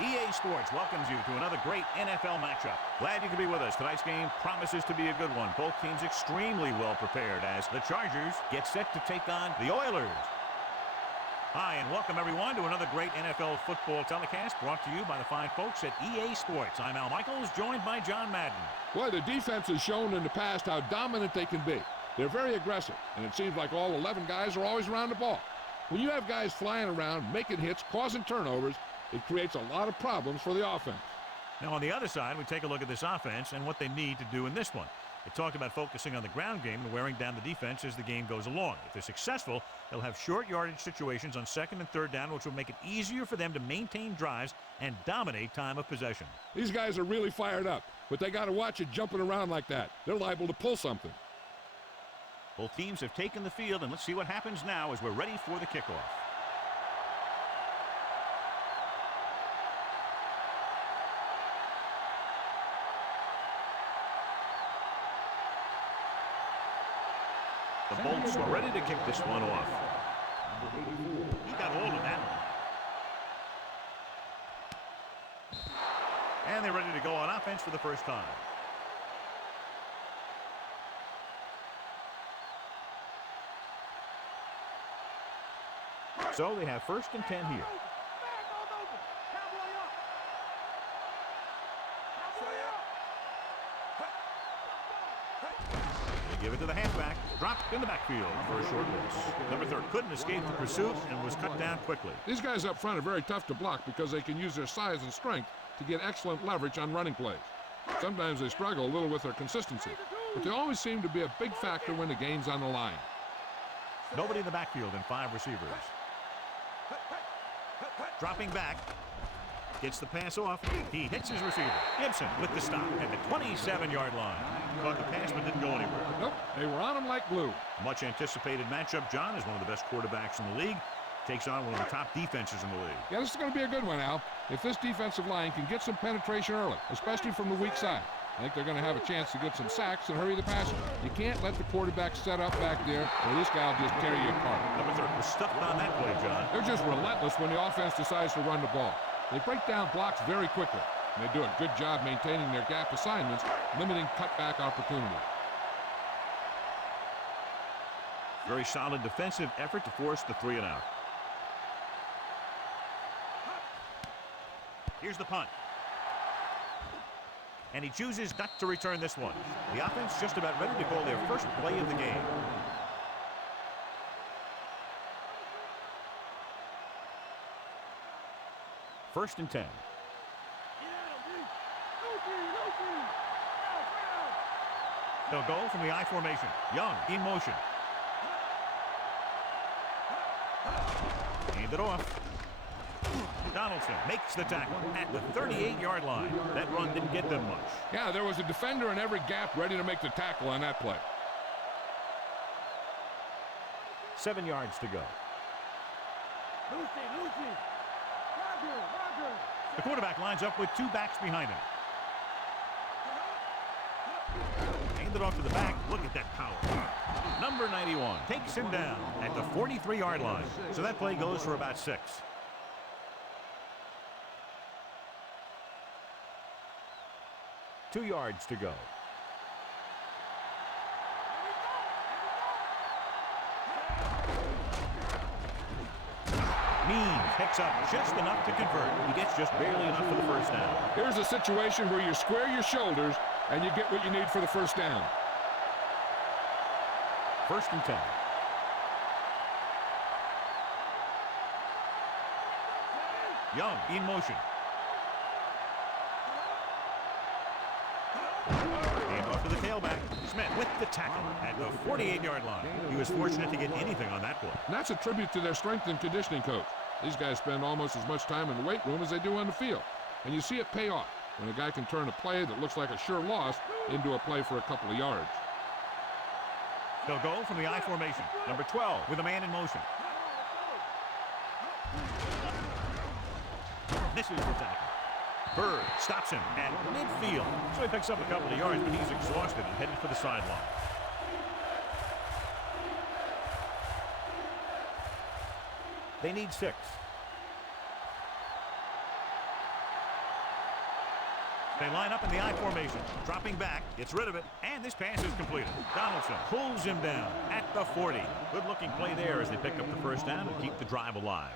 EA Sports welcomes you to another great NFL matchup. Glad you could be with us. Tonight's game promises to be a good one. Both teams extremely well prepared as the Chargers get set to take on the Oilers. Hi, and welcome everyone to another great NFL football telecast brought to you by the fine folks at EA Sports. I'm Al Michaels, joined by John Madden. Boy, the defense has shown in the past how dominant they can be. They're very aggressive, and it seems like all 11 guys are always around the ball. When you have guys flying around, making hits, causing turnovers, it creates a lot of problems for the offense. Now on the other side, we take a look at this offense and what they need to do in this one. They talked about focusing on the ground game and wearing down the defense as the game goes along. If they're successful, they'll have short yardage situations on second and third down, which will make it easier for them to maintain drives and dominate time of possession. These guys are really fired up, but they got to watch it jumping around like that. They're liable to pull something. Both teams have taken the field, and let's see what happens now as we're ready for the kickoff. The Bolts are ready to kick this one off. He got hold of that one. And they're ready to go on offense for the first time. So they have 1st and 10 here. They give it to the halfback. Dropped in the backfield for a short miss. Number 30 couldn't escape the pursuit and was cut down quickly. These guys up front are very tough to block because they can use their size and strength to get excellent leverage on running plays. Sometimes they struggle a little with their consistency, but they always seem to be a big factor when the game's on the line. Nobody in the backfield and 5 receivers. Dropping back. Gets the pass off. He hits his receiver. Gibson with the stop at the 27-yard line. Caught the pass but didn't go anywhere. Nope, they were on him like glue. Much anticipated matchup. John is one of the best quarterbacks in the league. Takes on one of the top defenses in the league. Yeah, this is going to be a good one, Al. If this defensive line can get some penetration early, especially from the weak side, I think they're going to have a chance to get some sacks and hurry the passer. You can't let the quarterback set up back there, or this guy will just tear you apart. Number 30 was stuffed on that play, John. They're just relentless when the offense decides to run the ball. They break down blocks very quickly, and they do a good job maintaining their gap assignments, limiting cutback opportunity. Very solid defensive effort to force the 3 and out. Here's the punt. And he chooses not to return this one. The offense just about ready to call their first play of the game. First and 10. They'll go from the I formation. Young in motion. Hand it off. Donaldson makes the tackle at the 38-yard line. That run didn't get them much. Yeah, there was a defender in every gap ready to make the tackle on that play. 7 yards to go. The quarterback lines up with 2 backs behind him. Hand it off to the back. Look at that power. Number 91 takes him down at the 43-yard line. So that play goes for about 6. Two yards to go. Means picks up just enough to convert. He gets just barely enough for the first down. Here's a situation where you square your shoulders and you get what you need for the first down. 1st and 10. Young in motion. Hand off to the tailback. Smith with the tackle at the 48-yard line. He was fortunate to get anything on that play. And that's a tribute to their strength and conditioning coach. These guys spend almost as much time in the weight room as they do on the field. And you see it pay off when a guy can turn a play that looks like a sure loss into a play for a couple of yards. They'll go from the I formation. Number 12 with a man in motion. Misses the tackle. Bird stops him at midfield. So he picks up a couple of yards, but he's exhausted and headed for the sideline. They need 6. They line up in the I formation. Dropping back, gets rid of it, and this pass is completed. Donaldson pulls him down at the 40. Good-looking play there as they pick up the first down and keep the drive alive.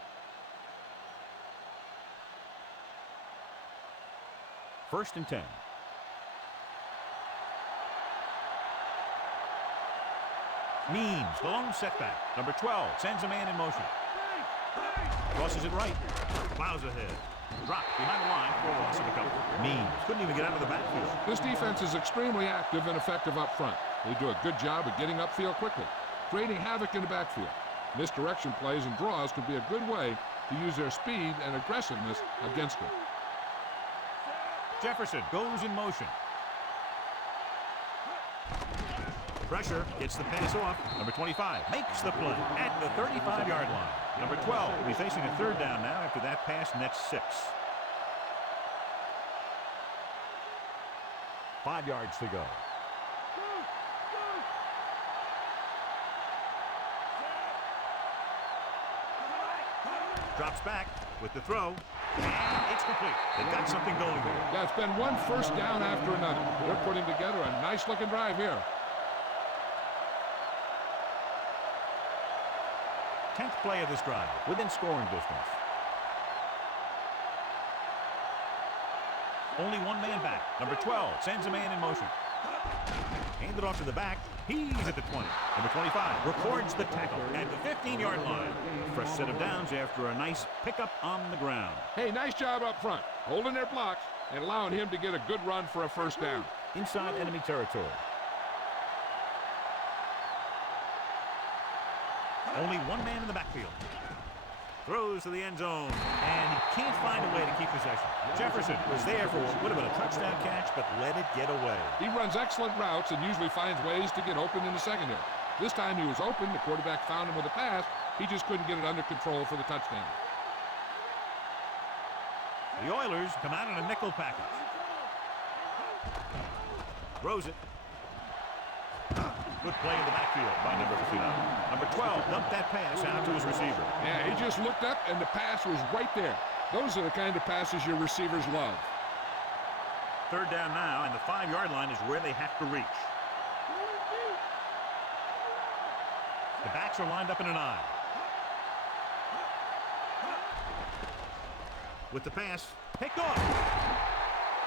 First and 10. Means the lone setback. Number 12 sends a man in motion. Crosses it right. Plows ahead. Drop behind the line for a loss of a couple. Means couldn't even get out of the backfield. This defense is extremely active and effective up front. They do a good job of getting upfield quickly, creating havoc in the backfield. Misdirection plays and draws could be a good way to use their speed and aggressiveness against them. Jefferson goes in motion. Pressure gets the pass off. Number 25 makes the play at the 35-yard line. Number 12 will be facing a third down now after that pass, net 6. 5 yards to go. Drops back with the throw. And it's complete. They've got something going here. Yeah, it's been one first down after another. They're putting together a nice-looking drive here. 10th play of this drive, within scoring distance. Only one man back. Number 12 sends a man in motion. Handed off to the back. He's at the 20. Number 25 records the tackle at the 15-yard line. Fresh set of downs after a nice pickup on the ground. Hey, nice job up front, holding their blocks and allowing him to get a good run for a first down. Inside enemy territory. Only one man in the backfield. Throws to the end zone, and he can't find a way to keep possession. Jefferson was there for what would have been a touchdown catch, but let it get away. He runs excellent routes and usually finds ways to get open in the secondary. This time he was open, the quarterback found him with a pass, he just couldn't get it under control for the touchdown. The Oilers come out in a nickel package. Throws it. Good play in the backfield by number 59. Number 12 dumped that pass out to his receiver. Yeah, he just looked up and the pass was right there. Those are the kind of passes your receivers love. Third down now, and the 5-yard line is where they have to reach. The backs are lined up in an I. With the pass, picked off.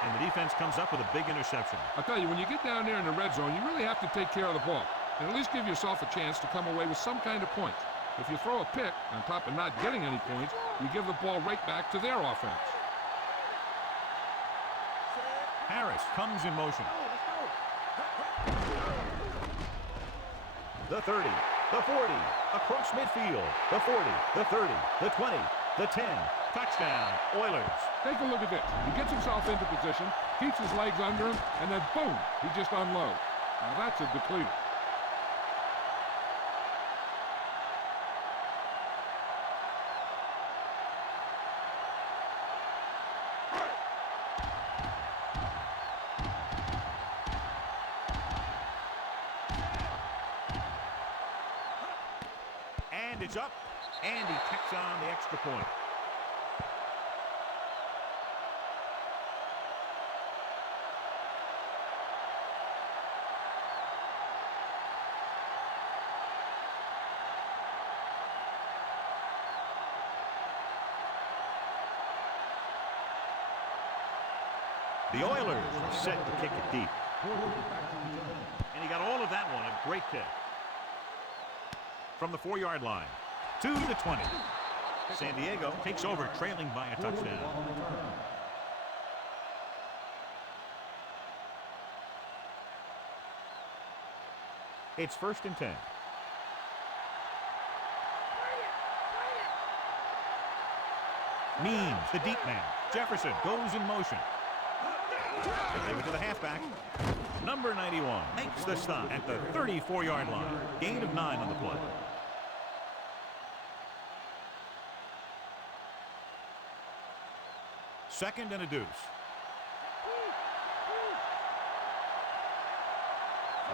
And the defense comes up with a big interception. I'll tell you, when you get down there in the red zone, you really have to take care of the ball and at least give yourself a chance to come away with some kind of points. If you throw a pick on top of not getting any points, you give the ball right back to their offense. Harris comes in motion. The 30, the 40, across midfield, the 40, the 30, the 20, the 10. Touchdown, Oilers. Take a look at this. He gets himself into position, keeps his legs under him, and then boom, he just unloads. Now that's a depleter. And it's up, and he tacks on the extra point. The Oilers are set to kick it deep. And he got all of that one, a great kick. From the 4-yard line to the 20. San Diego takes over, trailing by a touchdown. It's first and 10. Means the deep man. Jefferson goes in motion. They give it to the halfback. Number 91 makes the stop at the 34-yard line. Gain of 9 on the play. Second and a deuce.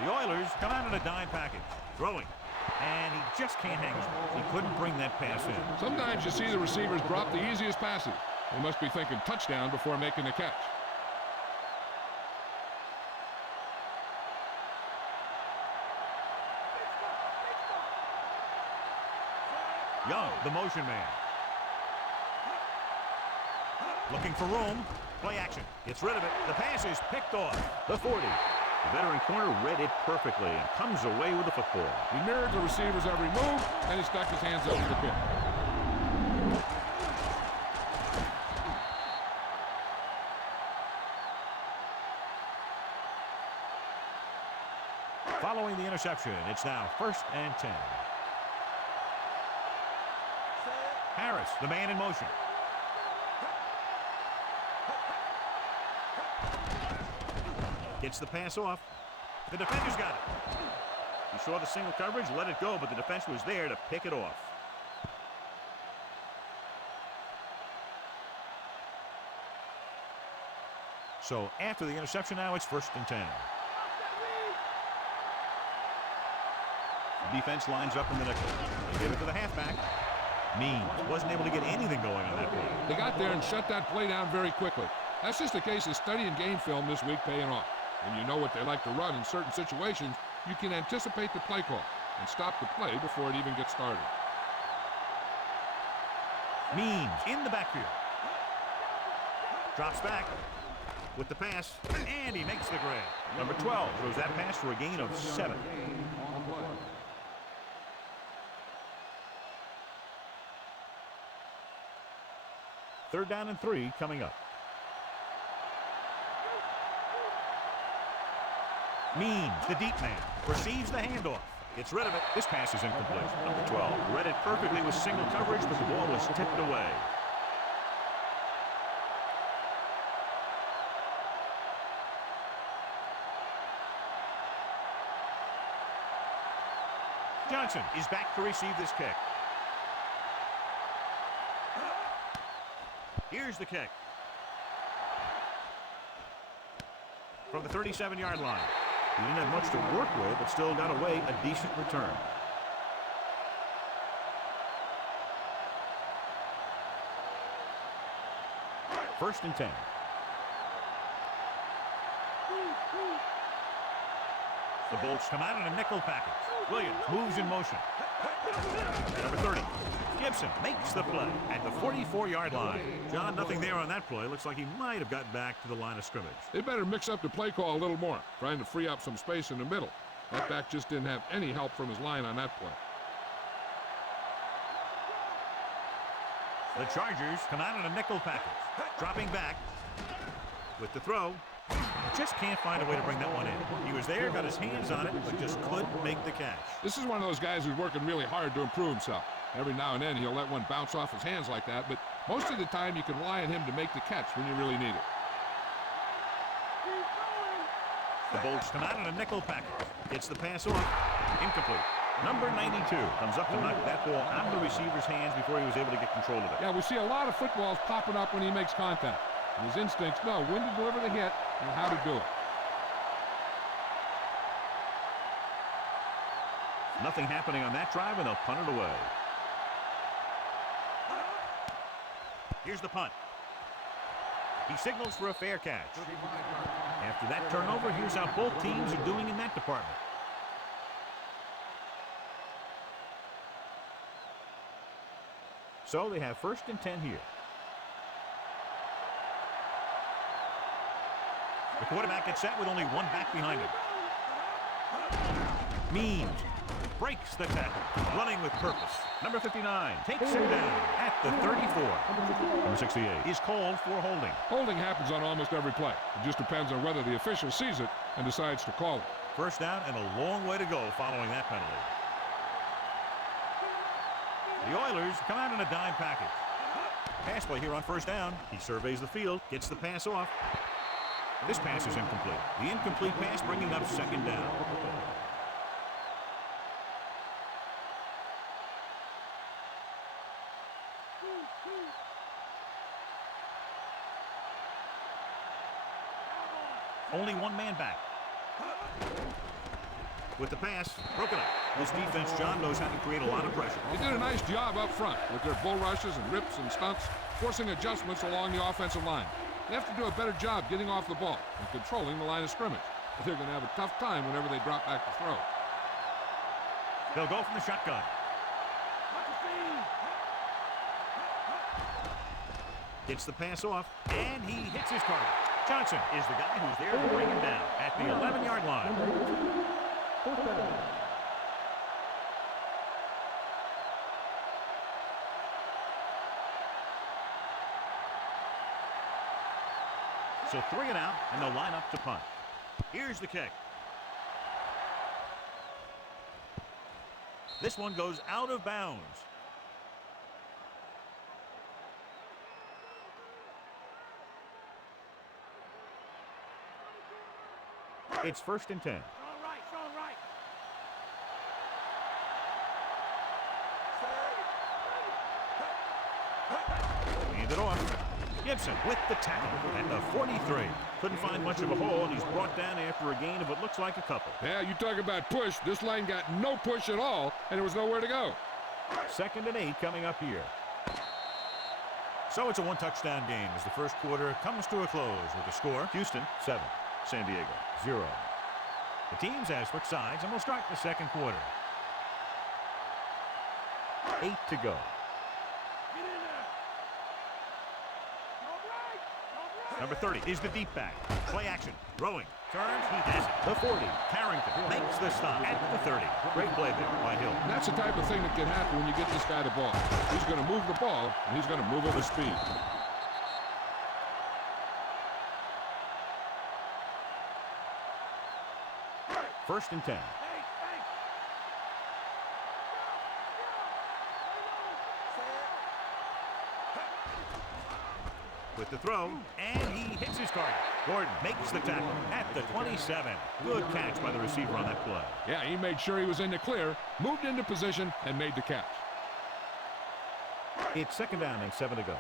The Oilers come out in a dime package. Throwing. And he just can't hang his ball. He couldn't bring that pass in. Sometimes you see the receivers drop the easiest passes. They must be thinking touchdown before making the catch. Young, the motion man. Looking for room. Play action. Gets rid of it. The pass is picked off. The 40. The veteran corner read it perfectly and comes away with the football. He mirrored the receiver's every move, and he stuck his hands up to the pit. Following the interception, it's now 1st and 10. Harris, the man in motion. Gets the pass off. The defender's got it. He saw the single coverage, let it go, but the defense was there to pick it off. So after the interception now, it's 1st and 10. The defense lines up in the nickel. They give it to the halfback. Means wasn't able to get anything going on that play. They got there and shut that play down very quickly. That's just a case of studying game film this week paying off. When you know what they like to run in certain situations, you can anticipate the play call and stop the play before it even gets started. Means in the backfield. Drops back with the pass, and he makes the grab. Number 12 throws that pass for a gain of 7. Third down and 3 coming up. Means, the deep man, receives the handoff. Gets rid of it. This pass is incomplete. Number 12 read it perfectly with single coverage, but the ball was tipped away. Johnson is back to receive this kick. Here's the kick. From the 37-yard line. He didn't have much to work with, but still got away a decent return. First and 10. The Bolts come out in a nickel package. Williams moves in motion. Number 30. Gibson makes the play at the 44-yard line. John, nothing there on that play. Looks like he might have gotten back to the line of scrimmage. They better mix up the play call a little more, trying to free up some space in the middle. That back just didn't have any help from his line on that play. The Chargers come out in a nickel package. Dropping back with the throw. Just can't find a way to bring that one in. He was there, got his hands on it, but just couldn't make the catch. This is one of those guys who's working really hard to improve himself. Every now and then he'll let one bounce off his hands like that, but most of the time you can rely on him to make the catch when you really need it. The Bolts come out in a nickel package. Gets the pass off. Incomplete. Number 92 comes up to knock that ball out of the receiver's hands before he was able to get control of it. Yeah, we see a lot of footballs popping up when he makes contact. And his instincts know when to deliver the hit and how to do it. Nothing happening on that drive, and they'll punt it away. Here's the punt. He signals for a fair catch. After that turnover, here's how both teams are doing in that department. So they have 1st and 10 here. The quarterback gets set with only one back behind him. Means breaks the tackle, running with purpose. Number 59 takes him down at the 34. Number 68 is called for holding. Holding happens on almost every play. It just depends on whether the official sees it and decides to call it. First down and a long way to go following that penalty. The Oilers come out in a dime package. Pass play here on first down. He surveys the field, gets the pass off. This pass is incomplete. The incomplete pass bringing up 2nd down. Only one man back. With the pass, broken up. This defense, John, knows how to create a lot of pressure. They did a nice job up front with their bull rushes and rips and stunts, forcing adjustments along the offensive line. They have to do a better job getting off the ball and controlling the line of scrimmage. They're going to have a tough time whenever they drop back to throw. They'll go from the shotgun. Gets the pass off, and he hits his target. Johnson is the guy who's there to bring him down at the 11-yard line. So 3 and out, and they'll line up to punt. Here's the kick. This one goes out of bounds. It's 1st and 10. Hand it off. Gibson with the tackle at the 43. Couldn't find much of a hole, and he's brought down after a gain of what looks like a couple. Yeah, you talk about push. This line got no push at all, and there was nowhere to go. 2nd and 8 coming up here. So it's a one-touchdown game as the first quarter comes to a close with the score. Houston 7, San Diego 0. The teams have switched sides, and we'll start the second quarter. 8 to go. Number 30 is the deep back. Play action. Throwing. Turns. He has it. The 40. Carrington makes the stop at the 30. Great play there by Hill. And that's the type of thing that can happen when you get this guy the ball. He's going to move the ball, and he's going to move it with speed. First and 10. With the throw, and he hits his target. Gordon makes the tackle at the 27. Good catch by the receiver on that play. Yeah, he made sure he was in the clear, moved into position, and made the catch. It's 2nd down and 7 to go.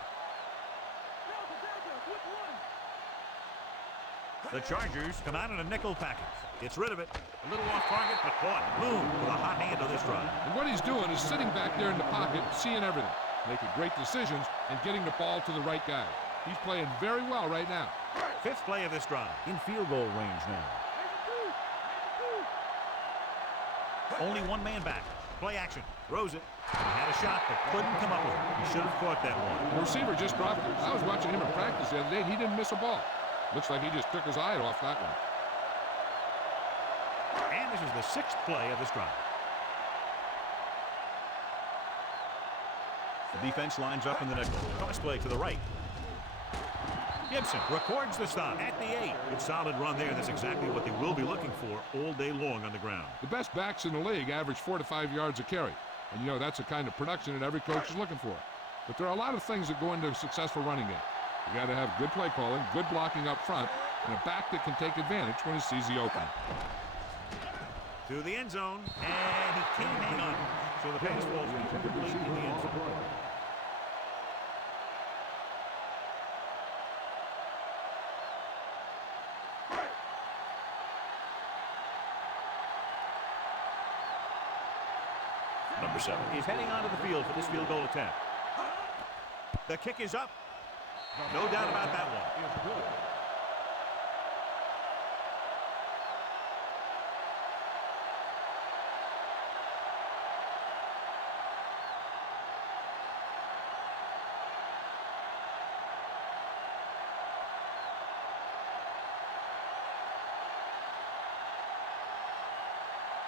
The Chargers come out in a nickel package. Gets rid of it. A little off target, but caught. Boom, with a hot hand on this drive. And what he's doing is sitting back there in the pocket, seeing everything, making great decisions, and getting the ball to the right guy. He's playing very well right now. 5th play of this drive. In field goal range now. Only one man back. Play action. Throws it. He had a shot, but couldn't come up with it. He should have caught that one. The receiver just dropped it. I was watching him in practice the other day, and he didn't miss a ball. Looks like he just took his eye off that one. And this is the 6th play of this drive. The defense lines up in the nickel. Cross play to the right. Gibson records the stop at the 8. Good solid run there. That's exactly what they will be looking for all day long on the ground. The best backs in the league average 4 to 5 yards a carry. And, you know, that's the kind of production that every coach is looking for. But there are a lot of things that go into a successful running game. You got to have good play calling, good blocking up front, and a back that can take advantage when he sees the opening. To the end zone, and he can't hang on. So the pass falls incomplete in the end zone. Number 7 is heading onto the field for this field goal attempt. The kick is up. No doubt about that one.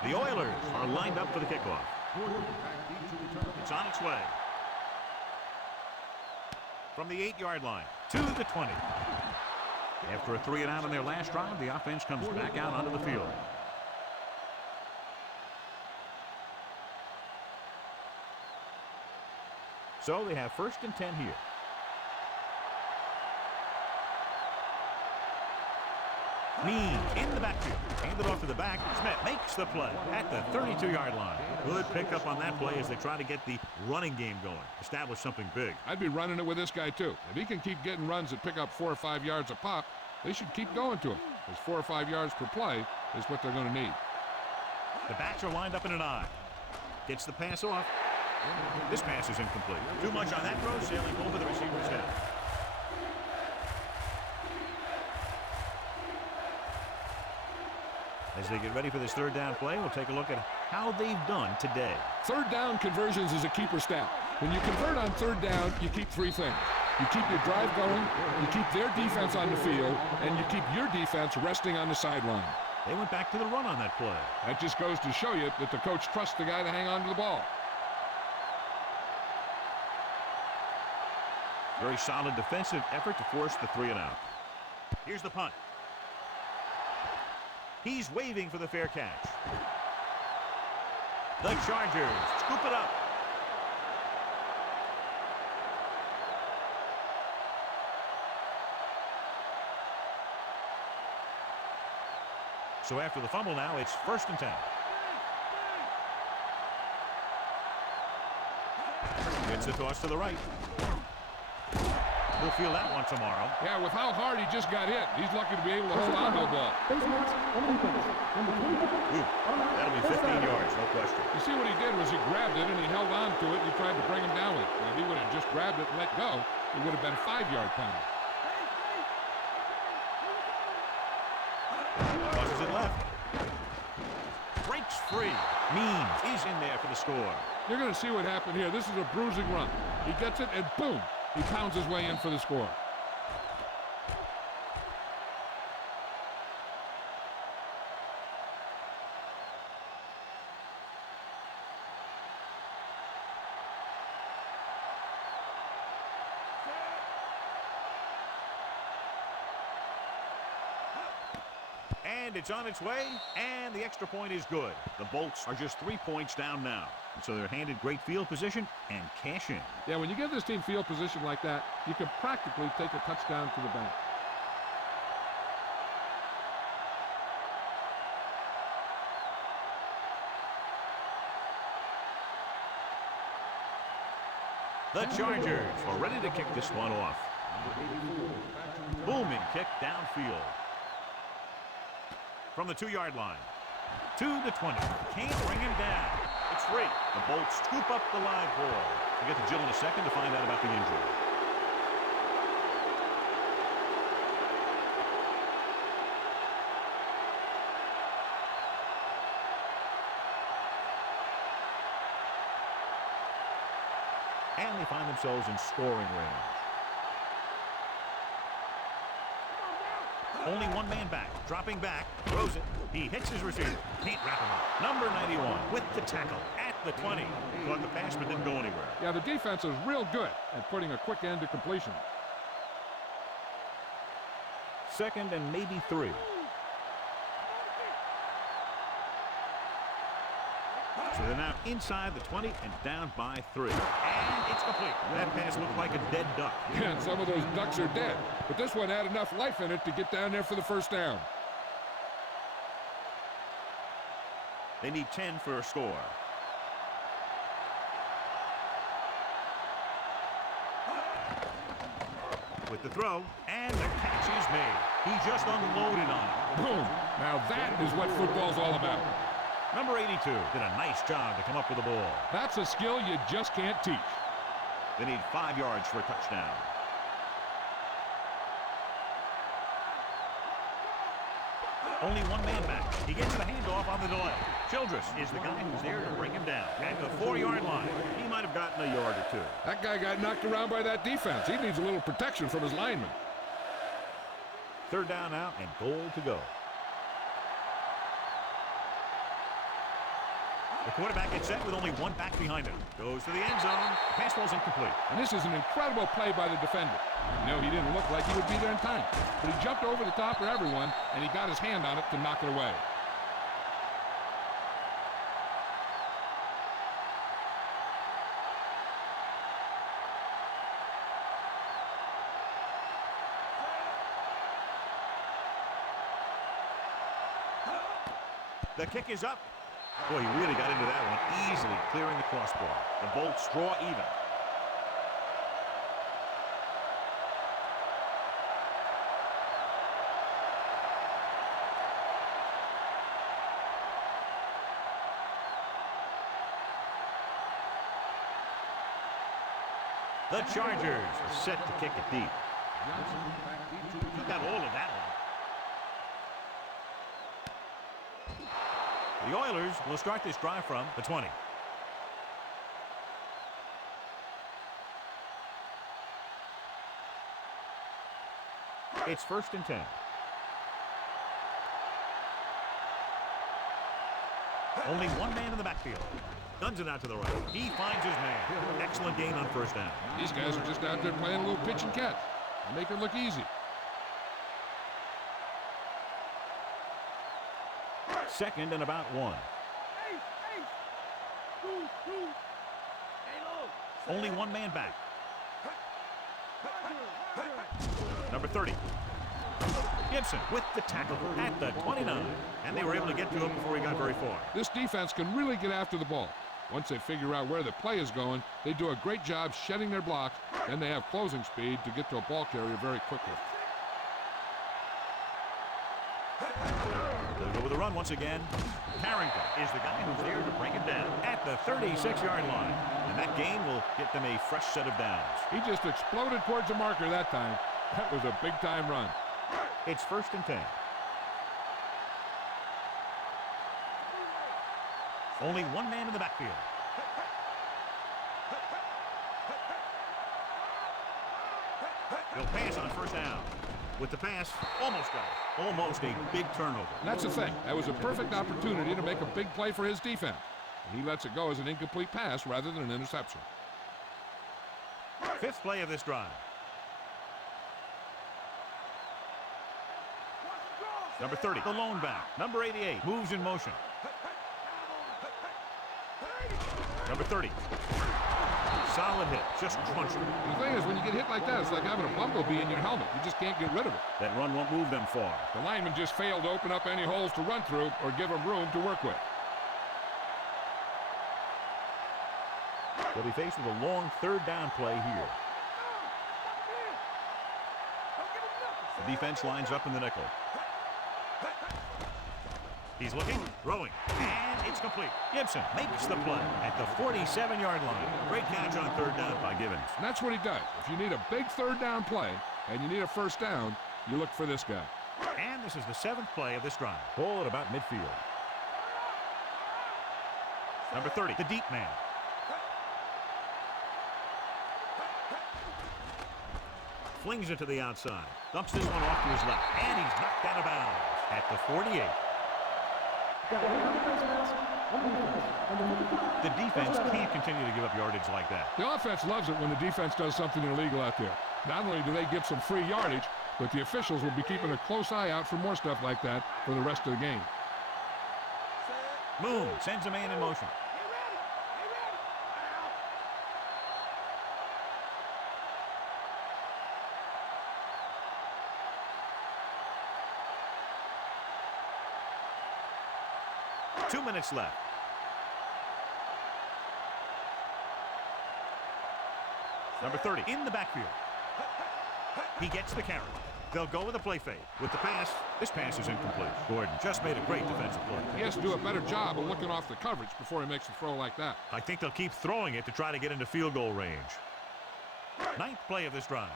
The Oilers are lined up for the kickoff. It's on its way. From the 8-yard line to the 20. After a 3 and out on their last drive, the offense comes back out onto the field. So they have 1st and 10 here. Mean in the backfield. Handed off to the back. Smith makes the play at the 32-yard line. Good pickup on that play as they try to get the running game going. Establish something big. I'd be running it with this guy, too. If he can keep getting runs that pick up 4 or 5 yards a pop, they should keep going to him. Because 4 or 5 yards per play is what they're going to need. The backs are lined up in an eye. Gets the pass off. This pass is incomplete. Too much on that throw, sailing over the receiver's head. As they get ready for this 3rd down play, we'll take a look at how they've done today. 3rd down conversions is a keeper stat. When you convert on 3rd down, you keep 3 things. You keep your drive going, you keep their defense on the field, and you keep your defense resting on the sideline. They went back to the run on that play. That just goes to show you that the coach trusts the guy to hang on to the ball. Very solid defensive effort to force the 3-and-out. Here's the punt. He's waving for the fair catch. The Chargers scoop it up. So after the fumble now, it's 1st and 10. Gets a toss to the right. We'll feel that one tomorrow. Yeah, with how hard he just got hit, he's lucky to be able to hold on to the ball. Ooh, that'll be 15 yards, no question. You see what he did was he grabbed it and he held on to it and he tried to bring him down with it. Now, if he would have just grabbed it and let go, it would have been a 5-yard penalty. Tosses it left. Breaks free. Means is in there for the score. You're going to see what happened here. This is a bruising run. He gets it and boom, he pounds his way in for the score. And it's on its way, and the extra point is good. The Bolts are just 3 points down now. So they're handed great field position and cash in. Yeah, when you give this team field position like that, you can practically take a touchdown to the bank. The Chargers are ready to kick this one off. Booming kick downfield. From the 2-yard line. To the 20. Can't bring him down. It's free. The Bolts scoop up the live ball. We'll get to Jill in a second to find out about the injury. And they find themselves in scoring range. Only one man back. Dropping back. Throws it. He hits his receiver. Can't wrap him up. Number 91 with the tackle at the 20. Caught the pass but didn't go anywhere. Yeah, the defense is real good at putting a quick end to completion. 2nd and maybe 3. So they're now inside the 20 and down by 3. And it's complete. That pass looked like a dead duck. Yeah, and some of those ducks are dead. But this one had enough life in it to get down there for the first down. They need 10 for a score. With the throw, and the catch is made. He just unloaded on it. Boom. Now that is what football's all about. Number 82 did a nice job to come up with the ball. That's a skill you just can't teach. They need 5 yards for a touchdown. Only one man back. He gets the handoff on the delay. Childress is the guy who's there to bring him down. At the 4-yard line, he might have gotten a yard or 2. That guy got knocked around by that defense. He needs a little protection from his linemen. 3rd down now and goal to go. The quarterback gets set with only one back behind him. Goes to the end zone. Pass ball's incomplete. And this is an incredible play by the defender. No, he didn't look like he would be there in time. But he jumped over the top of everyone, and he got his hand on it to knock it away. The kick is up. Boy, he really got into that one, easily clearing the crossbar. The Bolts draw even. The Chargers are set to kick it deep. Took out all of that one. The Oilers will start this drive from the 20. It's 1st and 10. Only one man in the backfield. Guns it out to the right. He finds his man. Excellent gain on 1st down. These guys are just out there playing a little pitch and catch. They make it look easy. 2nd and about 1. Only one man back. Number 30. Gibson with the tackle at the 29. And they were able to get to him before he got very far. This defense can really get after the ball. Once they figure out where the play is going, they do a great job shedding their blocks, and they have closing speed to get to a ball carrier very quickly. They'll go with a run once again. Carrington is the guy who's there to bring it down at the 36-yard line. And that gain will get them a fresh set of downs. He just exploded towards the marker that time. That was a big-time run. It's 1st and 10. Only one man in the backfield. He'll pass on 1st down. With the pass, almost got it. Almost a big turnover. And that's the thing. That was a perfect opportunity to make a big play for his defense. And he lets it go as an incomplete pass rather than an interception. 5th play of this drive. Number 30, the lone back. Number 88, moves in motion. Number 30. Solid hit, just crunched him. The thing is, when you get hit like that, it's like having a bumblebee in your helmet. You just can't get rid of it. That run won't move them far. The lineman just failed to open up any holes to run through or give him room to work with. They'll be faced with a long 3rd down play here. The defense lines up in the nickel. He's looking, throwing, and it's complete. Gibson makes the play at the 47-yard line. Great catch on 3rd down by Gibbons. And that's what he does. If you need a big 3rd down play and you need a 1st down, you look for this guy. And this is the 7th play of this drive. Ball at about midfield. Number 30, the deep man. Flings it to the outside. Dumps this one off to his left. And he's knocked out of bounds at the 48. The defense can't continue to give up yardage like that. The offense loves it when the defense does something illegal out there. Not only do they get some free yardage, but the officials will be keeping a close eye out for more stuff like that for the rest of the game. Moon sends a man in motion. Two minutes left. Number 30 in the backfield. He gets the carry. They'll go with a play fake. With the pass, this pass is incomplete. Gordon just made a great defensive play. He has to do a better job of looking off the coverage before he makes a throw like that. I think they'll keep throwing it to try to get into field goal range. 9th play of this drive.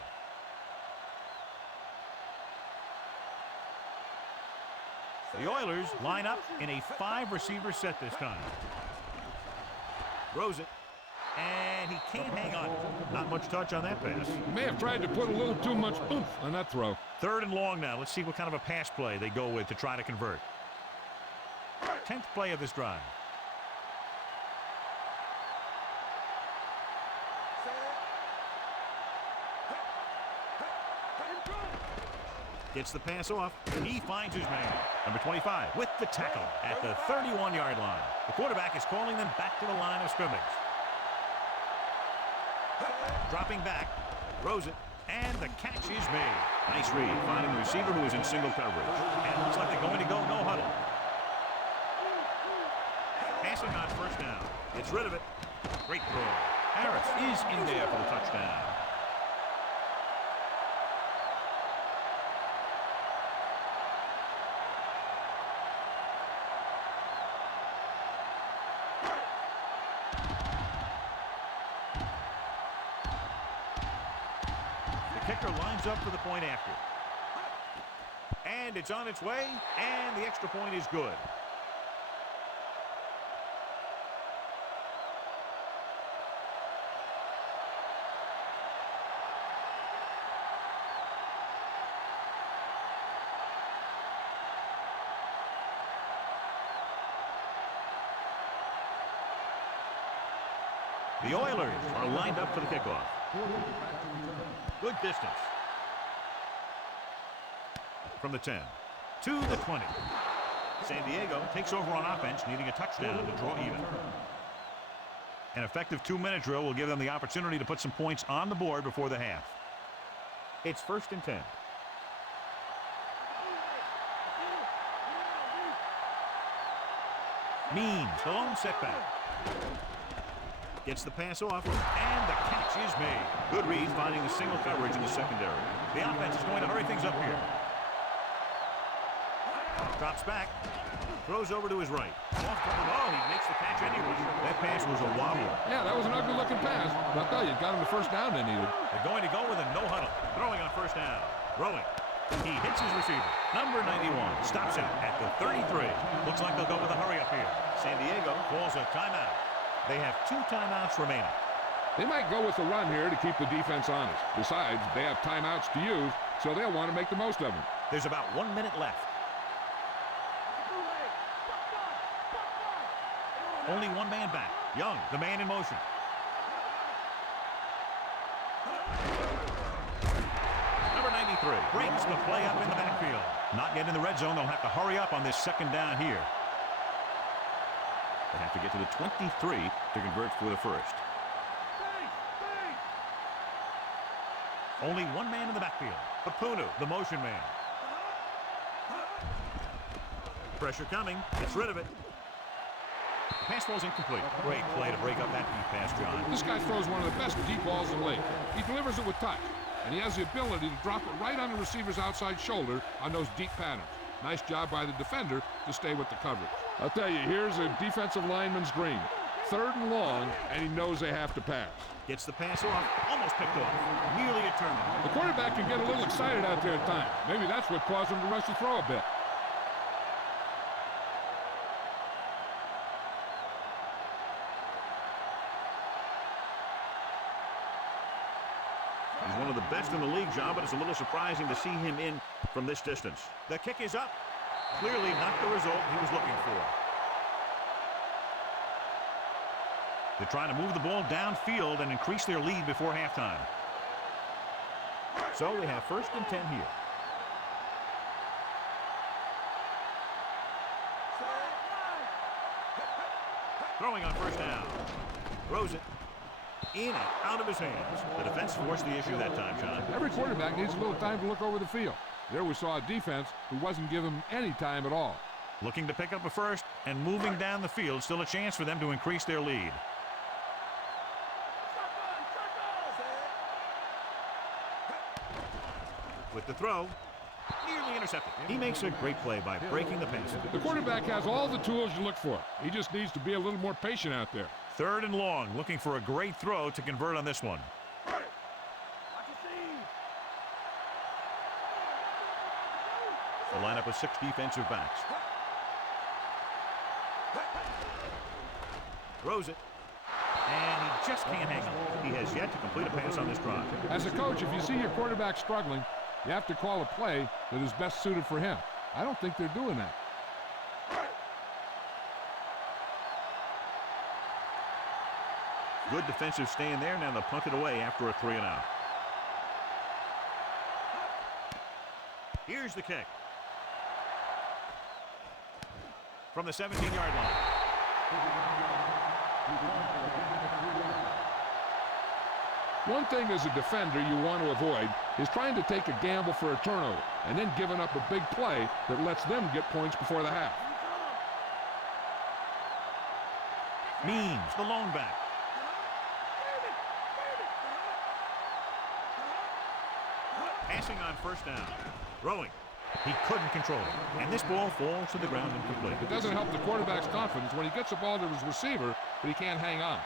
The Oilers line up in a 5-receiver set this time. Throws it, and he can't hang on. Not much touch on that pass. He may have tried to put a little too much oomph on that throw. 3rd and long now. Let's see what kind of a pass play they go with to try to convert. 10th play of this drive. Gets the pass off. He finds his man. Number 25 with the tackle at the 31-yard line. The quarterback is calling them back to the line of scrimmage. Dropping back, throws it, and the catch is made. Nice read, finding the receiver who is in single coverage. And it looks like they're going to go no huddle. Passing on 1st down. Gets rid of it. Great throw. Harris is in there for the touchdown. Kicker lines up for the point after. And it's on its way, and the extra point is good. The Oilers are lined up for the kickoff. Good distance. From the 10 to the 20. San Diego takes over on offense, needing a touchdown to draw even. An effective 2-minute drill will give them the opportunity to put some points on the board before the half. It's 1st and 10. Means the lone setback. Gets the pass off, and the catch is made. Good read, finding the single coverage in the secondary. The offense is going to hurry things up here. Drops back. Throws over to his right. Oh, he makes the catch anyway. That pass was a wobbler. Yeah, that was an ugly-looking pass. But I'll tell you, got him the first down they needed. They're going to go with a no-huddle. Throwing on 1st down. Throwing. He hits his receiver. Number 91 stops out at the 33. Looks like they'll go with a hurry-up here. San Diego calls a timeout. They have 2 timeouts remaining. They might go with the run here to keep the defense honest. Besides, they have timeouts to use, so they'll want to make the most of them. There's about 1 minute left. Only one man back. Young, the man in motion. Number 93 breaks the play up in the backfield. Not yet in the red zone. They'll have to hurry up on this 2nd down here. They have to get to the 23 to convert for the 1st. Only one man in the backfield. Papunu, the motion man. Pressure coming. Gets rid of it. Pass ball's incomplete. Great play to break up that deep pass, John. This guy throws one of the best deep balls in the league. He delivers it with touch, and he has the ability to drop it right on the receiver's outside shoulder on those deep patterns. Nice job by the defender to stay with the coverage. I'll tell you, here's a defensive lineman's dream. 3rd and long, and he knows they have to pass. Gets the pass off. Almost picked off. Nearly a turnover. The quarterback can get a little excited out there at times. Maybe that's what caused him to rush the throw a bit. He's one of the best in the league, John, but it's a little surprising to see him in from this distance. The kick is up. Clearly not the result he was looking for. They're trying to move the ball downfield and increase their lead before halftime. So they have 1st and 10 here. Throwing on 1st down. Throws it. In and out of his hands. The defense forced the issue that time, John. Every quarterback needs a little time to look over the field. There we saw a defense who wasn't given them any time at all. Looking to pick up a 1st and moving down the field. Still a chance for them to increase their lead. With the throw. Nearly intercepted. He makes a great play by breaking the pass. The quarterback has all the tools you look for. He just needs to be a little more patient out there. 3rd and long, looking for a great throw to convert on this one. The lineup of 6 defensive backs. Throws it. And he just can't hang on. He has yet to complete a pass on this drive. As a coach, if you see your quarterback struggling, you have to call a play that is best suited for him. I don't think they're doing that. Good defensive stand there. Now they'll punt it away after a 3 and out. Here's the kick. From the 17-yard line. One thing as a defender you want to avoid is trying to take a gamble for a turnover and then giving up a big play that lets them get points before the half. Means the lone back. Passing on 1st down. Throwing. He couldn't control it. And this ball falls to the ground incomplete. It doesn't help the quarterback's confidence when he gets the ball to his receiver, but he can't hang on.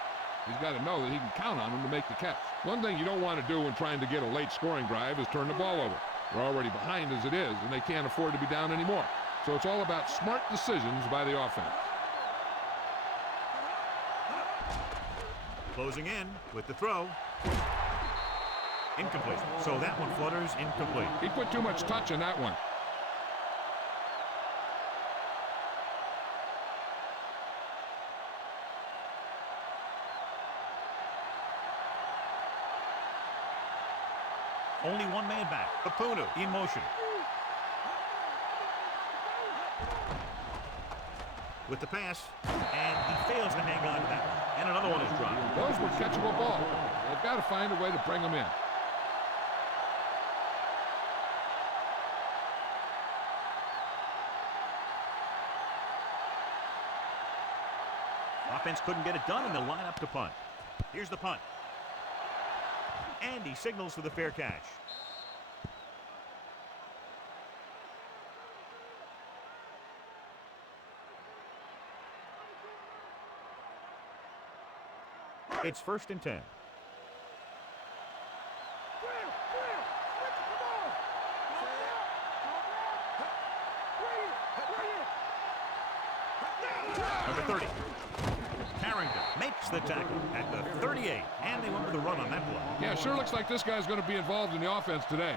He's got to know that he can count on him to make the catch. One thing you don't want to do when trying to get a late scoring drive is turn the ball over. They're already behind as it is, and they can't afford to be down anymore. So it's all about smart decisions by the offense. Closing in with the throw. Incomplete. So that one flutters incomplete. He put too much touch in that one. Only one man back. Apunu in motion. With the pass, and he fails to hang on to that one. And another one is dropped. Those were catchable balls. They've got to find a way to bring them in. Offense couldn't get it done, and they'll line up to punt. Here's the punt. And he signals for the fair catch. It's 1st and 10. Number 30. Carrington makes the tackle at the 38, and they went with a run on that play. Yeah, sure looks like this guy's going to be involved in the offense today.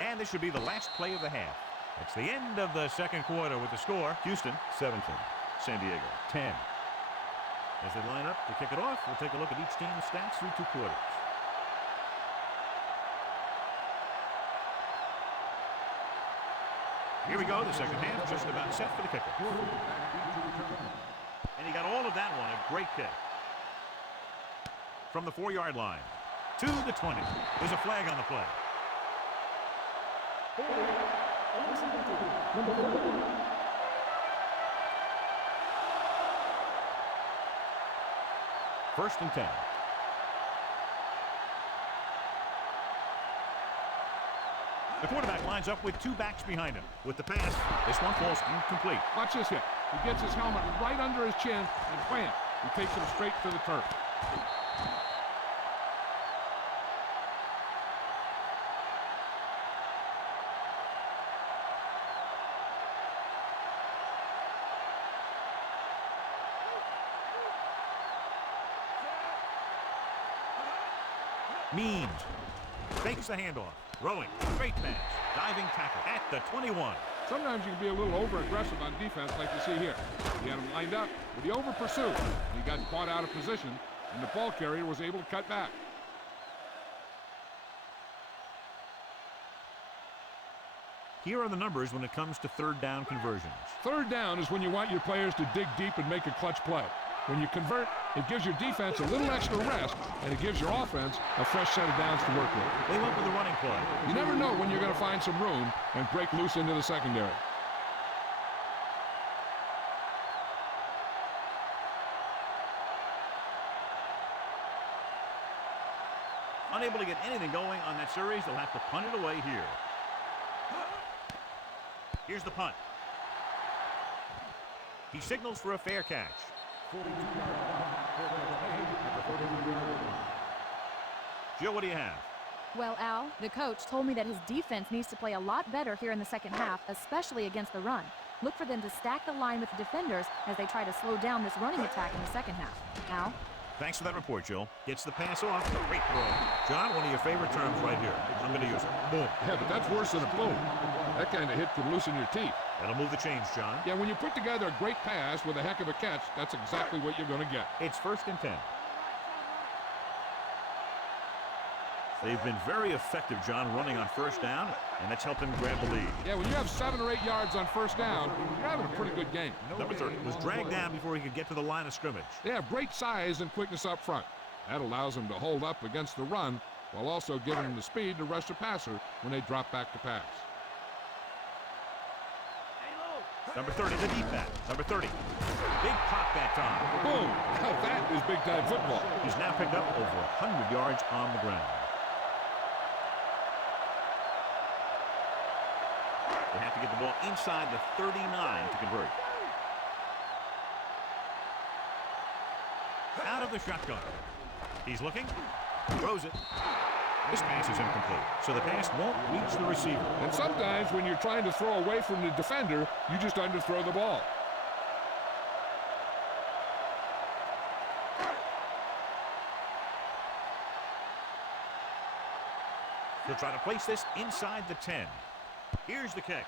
And this should be the last play of the half. It's the end of the second quarter with the score. Houston, 17. San Diego, 10. As they line up to kick it off, we'll take a look at each team's stats through 2 quarters. Here we go, the second half, just about set for the kicker. And he got all of that one, a great kick. From the 4-yard line to the 20. There's a flag on the play. First and 10. The quarterback lines up with 2 backs behind him. With the pass, this one falls incomplete. Watch this hit. He gets his helmet right under his chin, and wham, he takes him straight to the turf. Means fakes the handoff. Throwing. Straight pass. Diving tackle at the 21. Sometimes you can be a little over-aggressive on defense like you see here. He had him lined up, but he over-pursued. He got caught out of position, and the ball carrier was able to cut back. Here are the numbers when it comes to 3rd down conversions. 3rd down is when you want your players to dig deep and make a clutch play. When you convert, it gives your defense a little extra rest, and it gives your offense a fresh set of downs to work with. They went with the running play. You never know when you're going to find some room and break loose into the secondary. Unable to get anything going on that series, they'll have to punt it away here. Here's the punt. He signals for a fair catch. Jill, what do you have? Well, Al, the coach told me that his defense needs to play a lot better here in the second half, especially against the run. Look for them to stack the line with the defenders as they try to slow down this running attack in the second half. Al? Thanks for that report, Jill. Gets the pass off. Great throw. John, one of your favorite terms right here. I'm going to use it. Boom. Yeah, but that's worse than a boom. That kind of hit could loosen your teeth. That'll move the chains, John. Yeah, when you put together a great pass with a heck of a catch, that's exactly what you're going to get. It's 1st and 10. They've been very effective, John, running on 1st down, and that's helped them grab the lead. Yeah, when you have 7 or 8 yards on 1st down, you're having a pretty good game. Number 30 was dragged down before he could get to the line of scrimmage. They have great size and quickness up front. That allows them to hold up against the run while also giving them the speed to rush the passer when they drop back to pass. Number 30, the deep back. Number 30. Big pop that time. Boom! Now that is big-time football. He's now picked up over 100 yards on the ground. They have to get the ball inside the 39 to convert. Out of the shotgun. He's looking. Throws it. This pass is incomplete, so the pass won't reach the receiver. And sometimes when you're trying to throw away from the defender, you just underthrow the ball. He'll try to place this inside the 10. Here's the kick.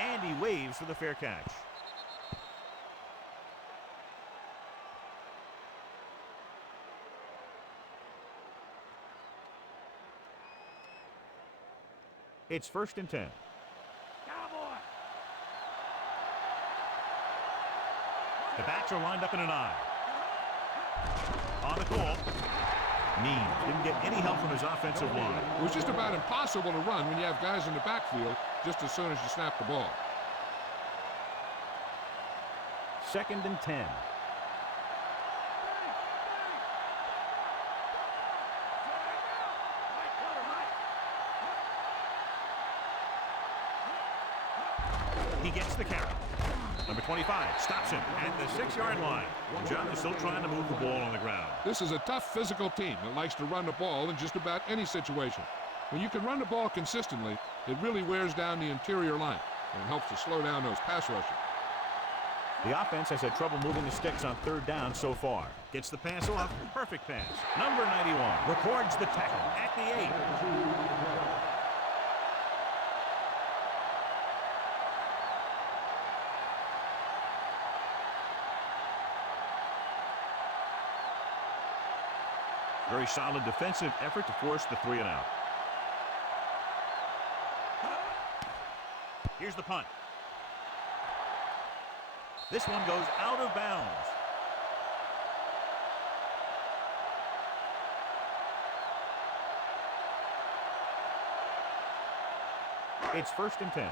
And he waves for the fair catch. It's 1st and 10. The backs are lined up in an I. On the call. Means didn't get any help from his offensive line. It was just about impossible to run when you have guys in the backfield just as soon as you snap the ball. 2nd and 10. He gets the carry. Number 25 stops him at the 6-yard line. John is still trying to move the ball on the ground. This is a tough physical team that likes to run the ball in just about any situation. When you can run the ball consistently, it really wears down the interior line, and it helps to slow down those pass rushers. The offense has had trouble moving the sticks on 3rd down so far. Gets the pass off. Perfect pass. Number 91 records the tackle at the 8. Very solid defensive effort to force the 3 and out. Here's the punt. This one goes out of bounds. It's 1st and 10.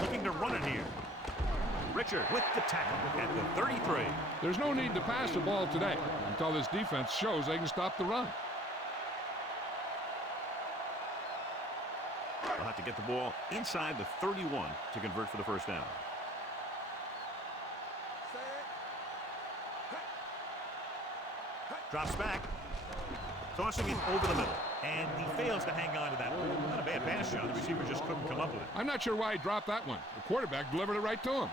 Looking to run it here. Richard with the tackle at the 33. There's no need to pass the ball today until this defense shows they can stop the run. They'll have to get the ball inside the 31 to convert for the 1st down. Drops back. Tossing it over the middle. And he fails to hang on to that one. Not a bad pass, John. The receiver just couldn't come up with it. I'm not sure why he dropped that one. The quarterback delivered it right to him.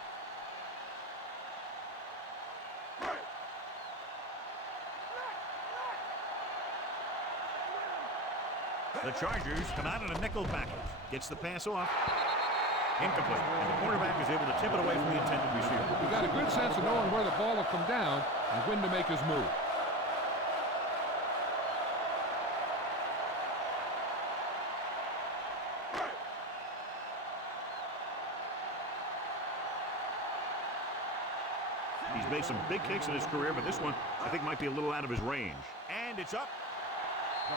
The Chargers come out in a nickel package. Gets the pass off. Incomplete. And the quarterback is able to tip it away from the intended receiver. He got a good sense of knowing where the ball will come down and when to make his move. He's made some big kicks in his career, but this one I think might be a little out of his range. And it's up.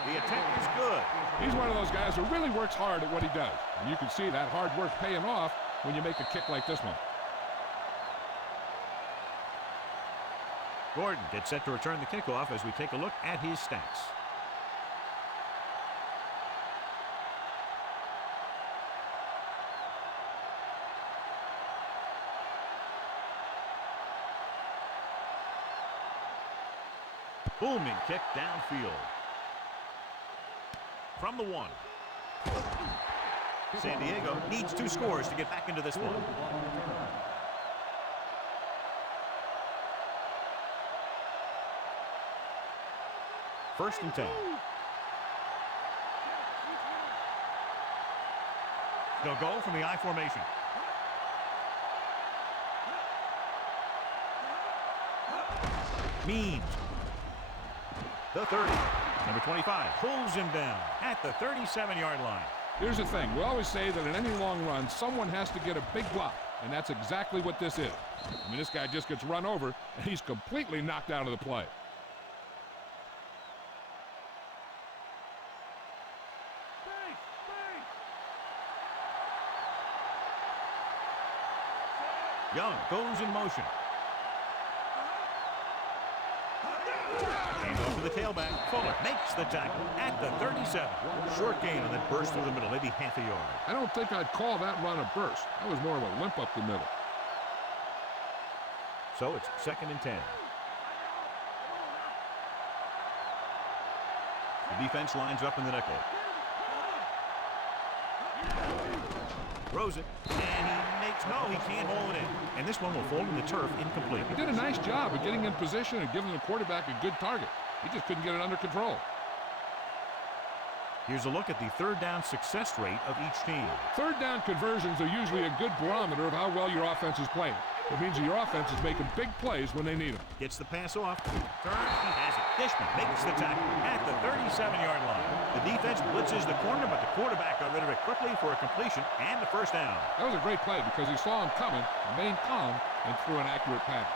The attempt is good. He's one of those guys who really works hard at what he does. And you can see that hard work paying off when you make a kick like this one. Gordon gets set to return the kickoff as we take a look at his stats. Booming kick downfield. From the 1. San Diego needs 2 scores to get back into this one. First and 10. They'll go from the I formation. Means. The 30. Number 25 pulls him down at the 37-yard line. Here's the thing. We always say that in any long run, someone has to get a big block, and that's exactly what this is. I mean, this guy just gets run over, and he's completely knocked out of the play. Young goes in motion. Hands off to the tailback. Fuller makes the tackle at the 37. Short gain and then burst through the middle, maybe half a yard. I don't think I'd call that run a burst. That was more of a limp up the middle. So it's 2nd and 10. The defense lines up in the nickel. Throws it, and he makes, no, he can't hold it in. And this one will fall in the turf incomplete. He did a nice job of getting in position and giving the quarterback a good target. He just couldn't get it under control. Here's a look at the 3rd down success rate of each team. 3rd down conversions are usually a good barometer of how well your offense is playing. It means that your offense is making big plays when they need them. Gets the pass off. Turns. He has it. Dishman makes the tackle at the 37-yard line. The defense blitzes the corner, but the quarterback got rid of it quickly for a completion and the first down. That was a great play because he saw him coming, remained calm, and threw an accurate pass.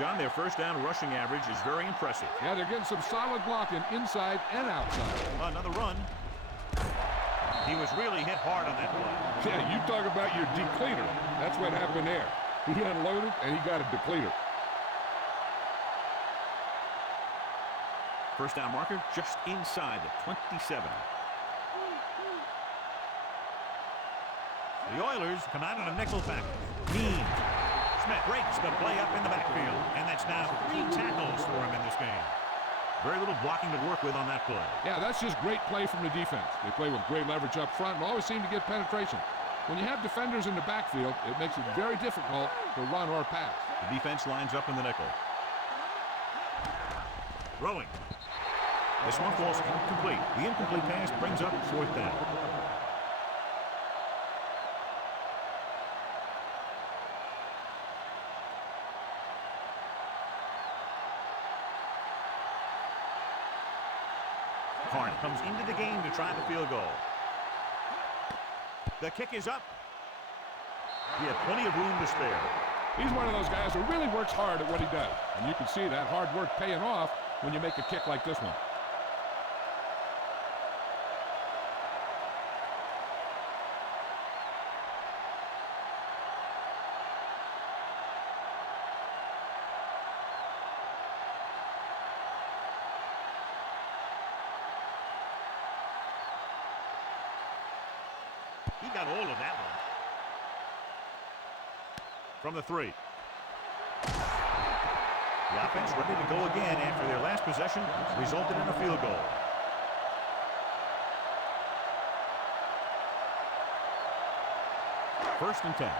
John, their first down rushing average is very impressive. Yeah, they're getting some solid blocking inside and outside. Another run. He was really hit hard on that play. Yeah, you talk about your depleter. That's what happened there. He unloaded, and he got a depleter. First down marker just inside the 27. The Oilers come out in a nickel package. Mean. Smith breaks the play up in the backfield, and that's now 3 tackles for him in this game. Very little blocking to work with on that play. Yeah, that's just great play from the defense. They play with great leverage up front and always seem to get penetration. When you have defenders in the backfield, it makes it very difficult to run or pass. The defense lines up in the nickel. Throwing. This one falls incomplete. The incomplete pass brings up 4th down. Carn comes into the game to try the field goal. The kick is up. He had plenty of room to spare. He's one of those guys who really works hard at what he does. And you can see that hard work paying off when you make a kick like this one. He got all of that one. From the 3. The offense ready to go again after their last possession resulted in a field goal. First and 10.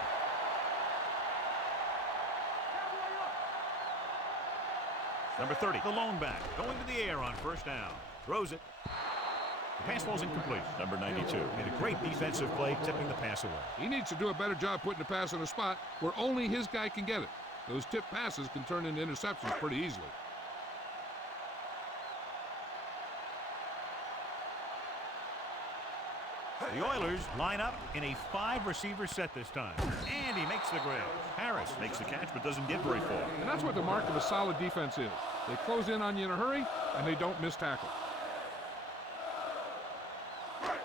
Number 30, the lone back, going to the air on first down. Throws it. The pass falls incomplete. Number 92 made a great defensive play, tipping the pass away. He needs to do a better job putting the pass in a spot where only his guy can get it. Those tip passes can turn into interceptions pretty easily. The Oilers line up in a 5-receiver set this time. And he makes the grab. Harris makes the catch but doesn't get very far. And that's what the mark of a solid defense is. They close in on you in a hurry, and they don't miss tackle.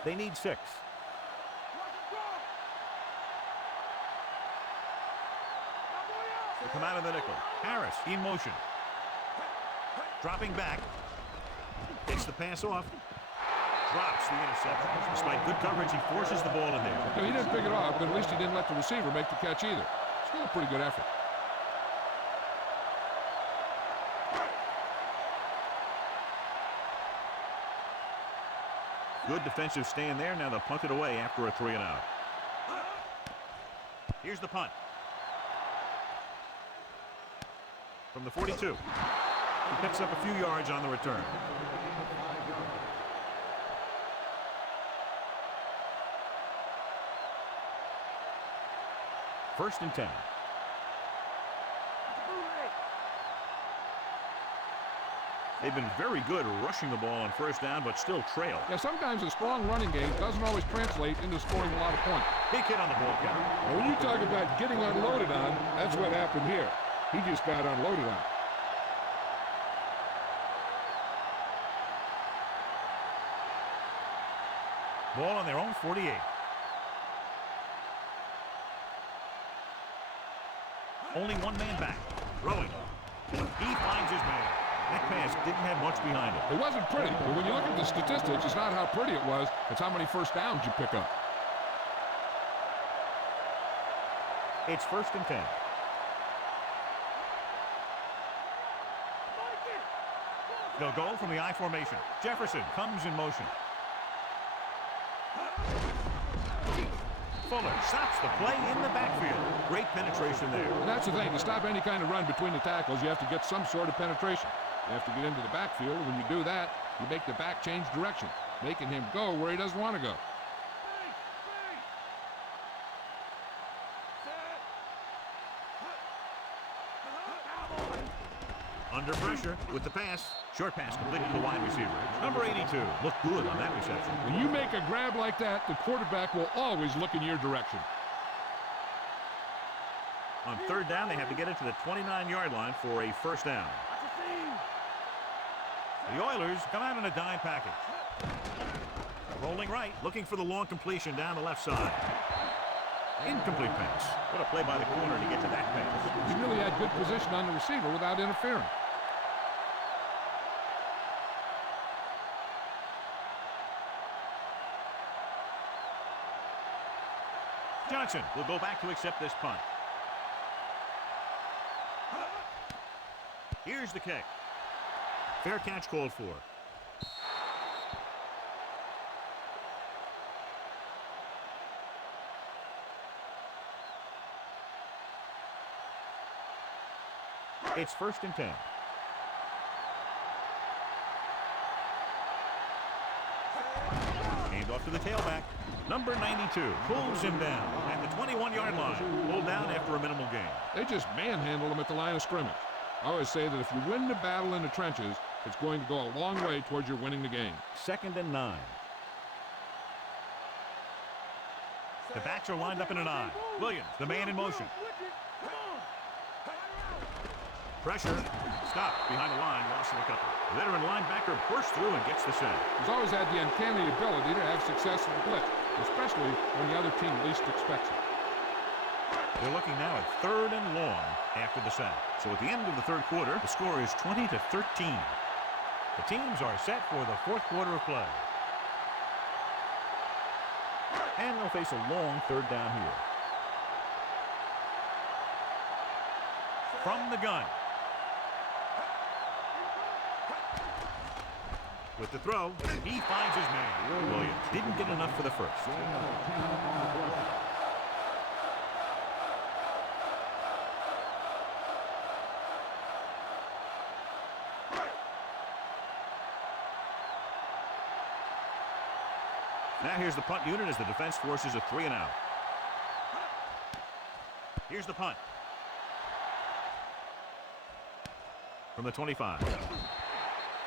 They need 6. They come out of the nickel. Harris in motion. Dropping back. Gets the pass off. Drops the interception. Despite good coverage, he forces the ball in there. No, he didn't pick it off, but at least he didn't let the receiver make the catch either. Still a pretty good effort. Good defensive stand there. Now they'll punt it away after a 3-and-out. Here's the punt. From the 42. He picks up a few yards on the return. First and 10. They've been very good rushing the ball on first down, but still trail. Yeah, sometimes a strong running game doesn't always translate into scoring a lot of points. Big hit on the ball count. Now, when you talk about getting unloaded on, that's what happened here. He just got unloaded on. Ball on their own 48. Only one man back. Throwing. He finds his man. That pass didn't have much behind it. It wasn't pretty, but when you look at the statistics, it's not how pretty it was, it's how many first downs you pick up. It's first and 10. They'll go from the I formation. Jefferson comes in motion. Fuller stops the play in the backfield. Great penetration there. And that's the thing. To stop any kind of run between the tackles, you have to get some sort of penetration. You have to get into the backfield. When you do that, you make the back change direction, making him go where he doesn't want to go. Under pressure with the pass. Short pass completed to the wide receiver. Number 82 looked good on that reception. When you make a grab like that, the quarterback will always look in your direction. On third down, they have to get it to the 29-yard line for a first down. The Oilers come out in a dime package. Rolling right, looking for the long completion down the left side. Incomplete pass. What a play by the corner to get to that pass. He really had good position on the receiver without interfering. Johnson will go back to accept this punt. Here's the kick. Fair catch called for. It's 1st and 10. Hand off to the tailback. Number 92 pulls him down at the 21-yard line. Pulled down after a minimal gain. They just manhandled him at the line of scrimmage. I always say that if you win the battle in the trenches, it's going to go a long way towards your winning the game. 2nd and 9. The backs are lined up in an I. Williams, the man in motion. Pressure. Stopped behind the line. Loss of a couple. The veteran linebacker bursts through and gets the sack. He's always had the uncanny ability to have success in the blitz, especially when the other team least expects it. They're looking now at 3rd and long after the sack. So at the end of the third quarter, the score is 20-13. The teams are set for the fourth quarter of play. And they'll face a long third down here. From the gun. With the throw, he finds his man. Williams didn't get enough for the first. Now here's the punt unit as the defense forces a 3-and-out. Here's the punt. From the 25.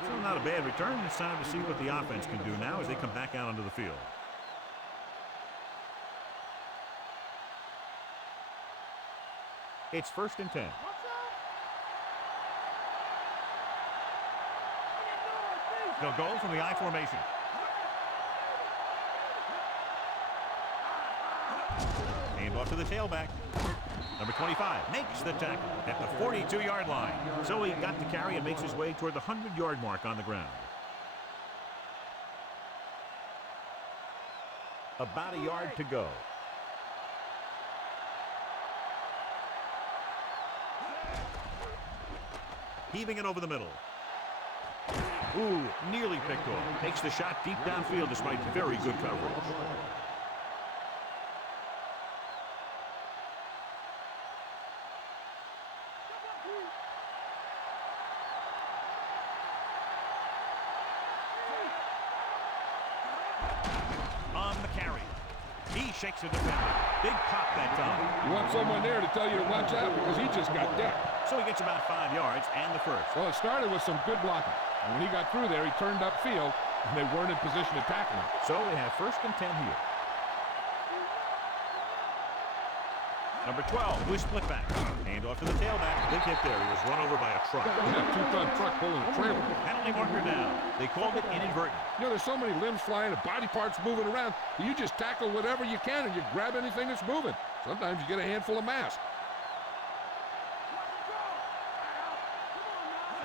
Still not a bad return. It's time to see what the offense can do now as they come back out onto the field. It's 1st and 10. They'll go from the I formation. Hand off to the tailback. Number 25 makes the tackle at the 42-yard line. So he got the carry and makes his way toward the 100-yard mark on the ground. About a yard to go. Heaving it over the middle. Ooh, nearly picked off. Takes the shot deep downfield despite very good coverage. On the carry. He shakes a defender. Big pop that time. You want someone there to tell you to watch out because he just got decked. So he gets about 5 yards and the first. Well, it started with some good blocking. And when he got through there, he turned upfield, and they weren't in position to tackle him. So they have 1st and 10 here. Number 12, who is split back. Hand off to the tailback. Big hit there. He was run over by a truck. Yeah, a 2-ton truck pulling a trailer. Penalty marker down. They called it inadvertent. You know, there's so many limbs flying and body parts moving around that you just tackle whatever you can and you grab anything that's moving. Sometimes you get a handful of mass.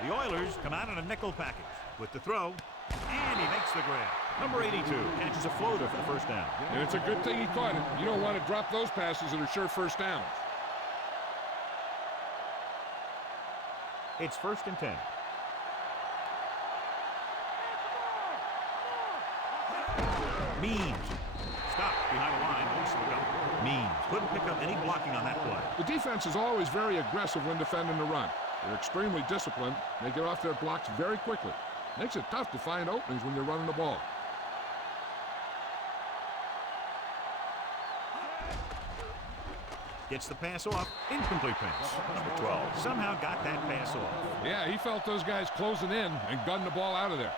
The Oilers come out in a nickel package with the throw, and he makes the grab. Number 82 catches a floater for the first down. And it's a good thing he caught it. You don't want to drop those passes that are sure first downs. It's 1st and 10. Means stopped behind the line. Means couldn't pick up any blocking on that play. The defense is always very aggressive when defending the run. They're extremely disciplined. They get off their blocks very quickly. Makes it tough to find openings when you're running the ball. Gets the pass off. Incomplete pass. Number 12 somehow got that pass off. Yeah, he felt those guys closing in and gunned the ball out of there.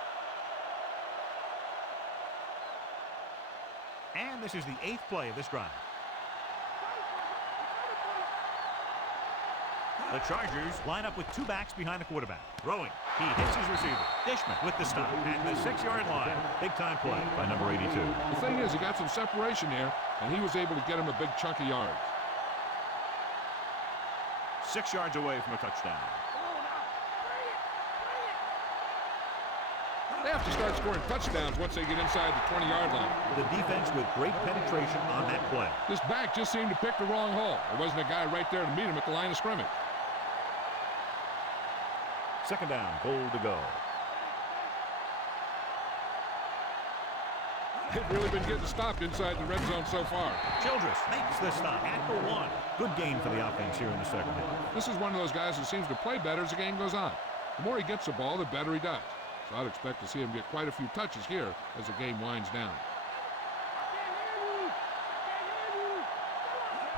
And this is the 8th play of this drive. The Chargers line up with 2 backs behind the quarterback. Throwing. He hits his receiver. Dishman with the stop at the 6-yard line. Big time play by number 82. The thing is, he got some separation there, and he was able to get him a big chunk of yards. 6 yards away from a touchdown. They have to start scoring touchdowns once they get inside the 20-yard line. The defense with great penetration on that play. This back just seemed to pick the wrong hole. There wasn't a guy right there to meet him at the line of scrimmage. 2nd down, goal to go. They've really been getting stopped inside the red zone so far. Childress makes the stop at the 1. Good game for the offense here in the second half. This is one of those guys who seems to play better as the game goes on. The more he gets the ball, the better he does. So I'd expect to see him get quite a few touches here as the game winds down.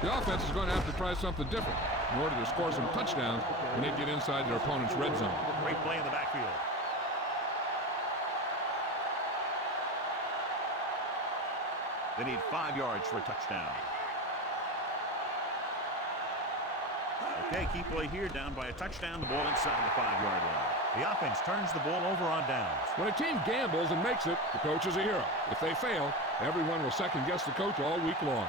The offense is going to have to try something different in order to score some touchdowns when they get inside their opponent's red zone. Great play in the backfield. They need 5 yards for a touchdown. Okay, key play here, down by a touchdown, the ball inside the 5-yard line. The offense turns the ball over on downs. When a team gambles and makes it, the coach is a hero. If they fail, everyone will second-guess the coach all week long.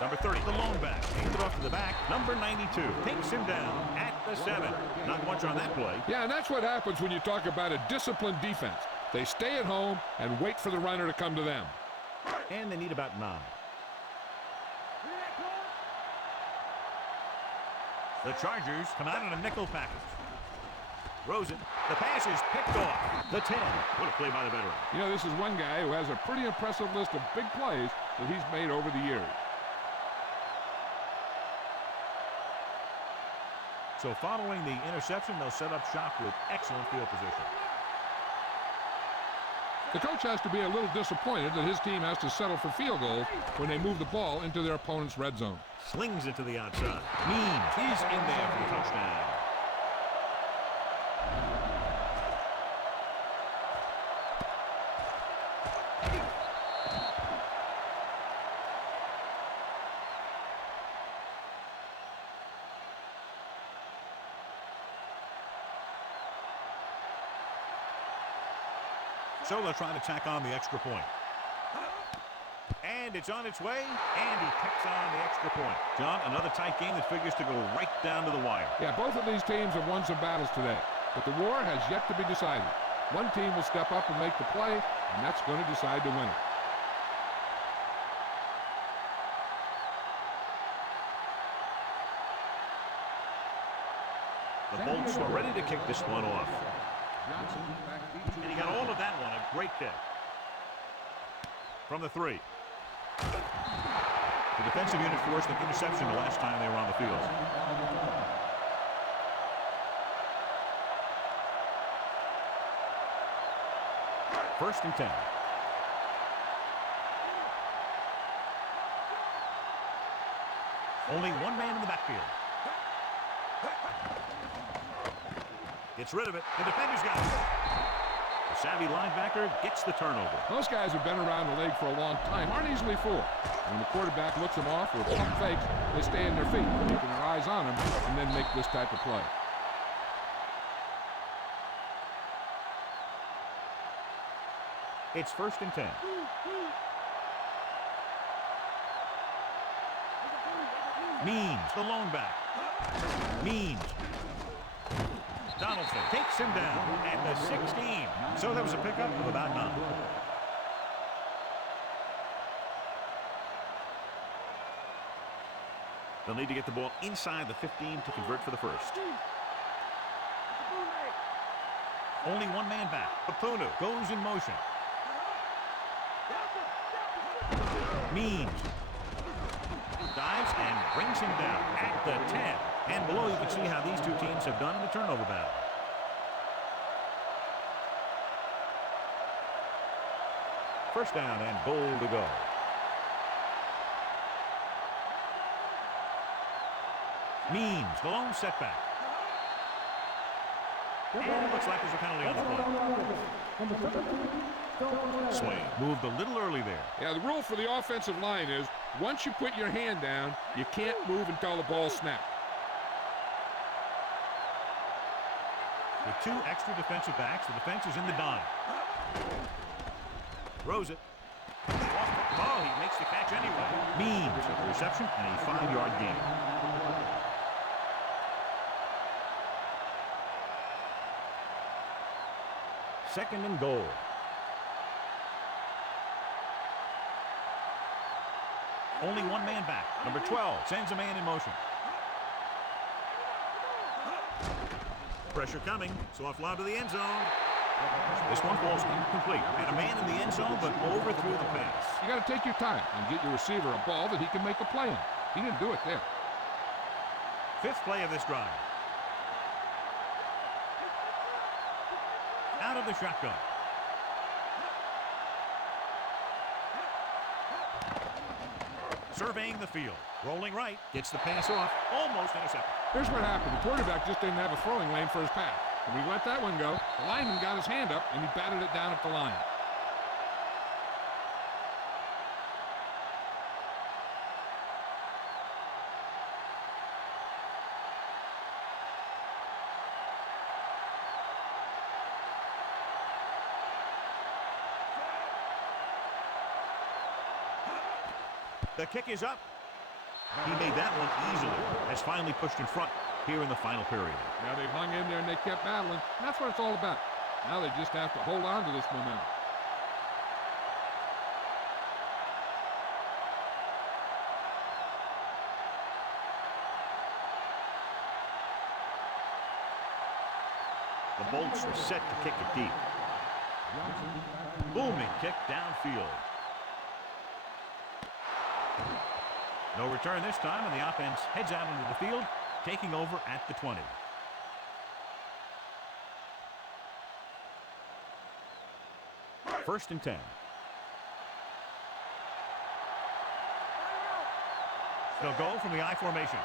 Number 30, the lone back. Hands it off to the back. Number 92 takes him down at the 7. Not much on that play. Yeah, and that's what happens when you talk about a disciplined defense. They stay at home and wait for the runner to come to them. And they need about 9. The Chargers come out in a nickel package. Rosen, the pass is picked off. The 10. What a play by the veteran. You know, this is one guy who has a pretty impressive list of big plays that he's made over the years. So following the interception, they'll set up shop with excellent field position. The coach has to be a little disappointed that his team has to settle for field goals when they move the ball into their opponent's red zone. Slings it to the outside. Means is in there for the touchdown. So they'll try to tack on the extra point. And it's on its way, and he tacks on the extra point. John, another tight game that figures to go right down to the wire. Yeah, both of these teams have won some battles today, but the war has yet to be decided. One team will step up and make the play, and that's going to decide the winner. The Bolts are ready to kick this one off. And he got all of that one, a great kick. From the 3. The defensive unit forced an interception the last time they were on the field. First and 10. Only one man in the backfield. Gets rid of it. The defender's got it. The savvy linebacker gets the turnover. Those guys have been around the league for a long time, aren't easily fooled. When the quarterback looks them off with pump fakes, they stay in their feet, keeping their eyes on them, and then make this type of play. It's first and 10. Means, the lone back. Means. Donaldson takes him down at the 16. So that was a pickup of about 9. They'll need to get the ball inside the 15 to convert for the first. Only one man back. Papunu goes in motion. Means. Dives and brings him down at the 10. And below you can see how these two teams have done in the turnover battle. First down and goal to go. Means the lone setback. And it looks like there's a penalty on the play. Swing moved a little early there. Yeah, the rule for the offensive line is once you put your hand down, you can't move until the ball snaps. With 2 extra defensive backs, the defense is in the dime. Throws it. Oh, he makes the catch anyway. Means with the reception and a 5-yard gain. Second and goal. Only one man back. Number 12 sends a man in motion. Pressure coming. Soft lob to the end zone. This one falls incomplete. And a man in the end zone, but overthrew the pass. You got to take your time and get your receiver a ball that he can make a play on. He didn't do it there. 5th play of this drive. Out of the shotgun. Surveying the field. Rolling right. Gets the pass off. Almost intercepted. Here's what happened. The quarterback just didn't have a throwing lane for his pass. When he let that one go, the lineman got his hand up and he batted it down at the line. The kick is up. He made that one easily. Has finally pushed in front here in the final period. Now they've hung in there and they kept battling. That's what it's all about. Now they just have to hold on to this momentum. The Bolts are set to kick it deep. Booming kick downfield. No return this time, and the offense heads out into the field, taking over at the 20. First and 10. They'll go from the I formation.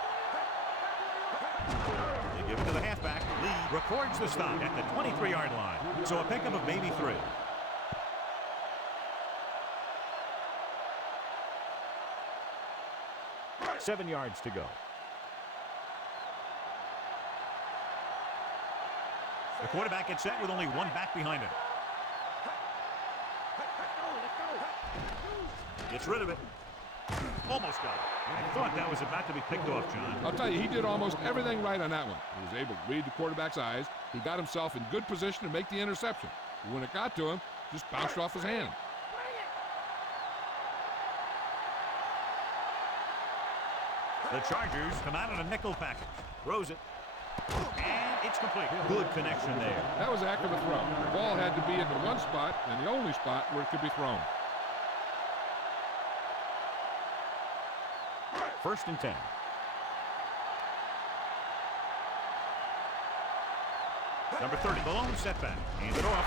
They give it to the halfback. Lee records the stop at the 23-yard line. So a pickup of maybe 3. Seven yards to go. The quarterback gets set with only one back behind him. Gets rid of it. Almost got it. I thought that was about to be picked off, John. I'll tell you, he did almost everything right on that one. He was able to read the quarterback's eyes. He got himself in good position to make the interception. But when it got to him, just bounced off his hand. The Chargers come out in a nickel package. Throws it. And it's complete. Good connection there. That was a heck of a throw. The ball had to be in the one spot and the only spot where it could be thrown. First and 10. Number 30, the lone setback. Hand it off.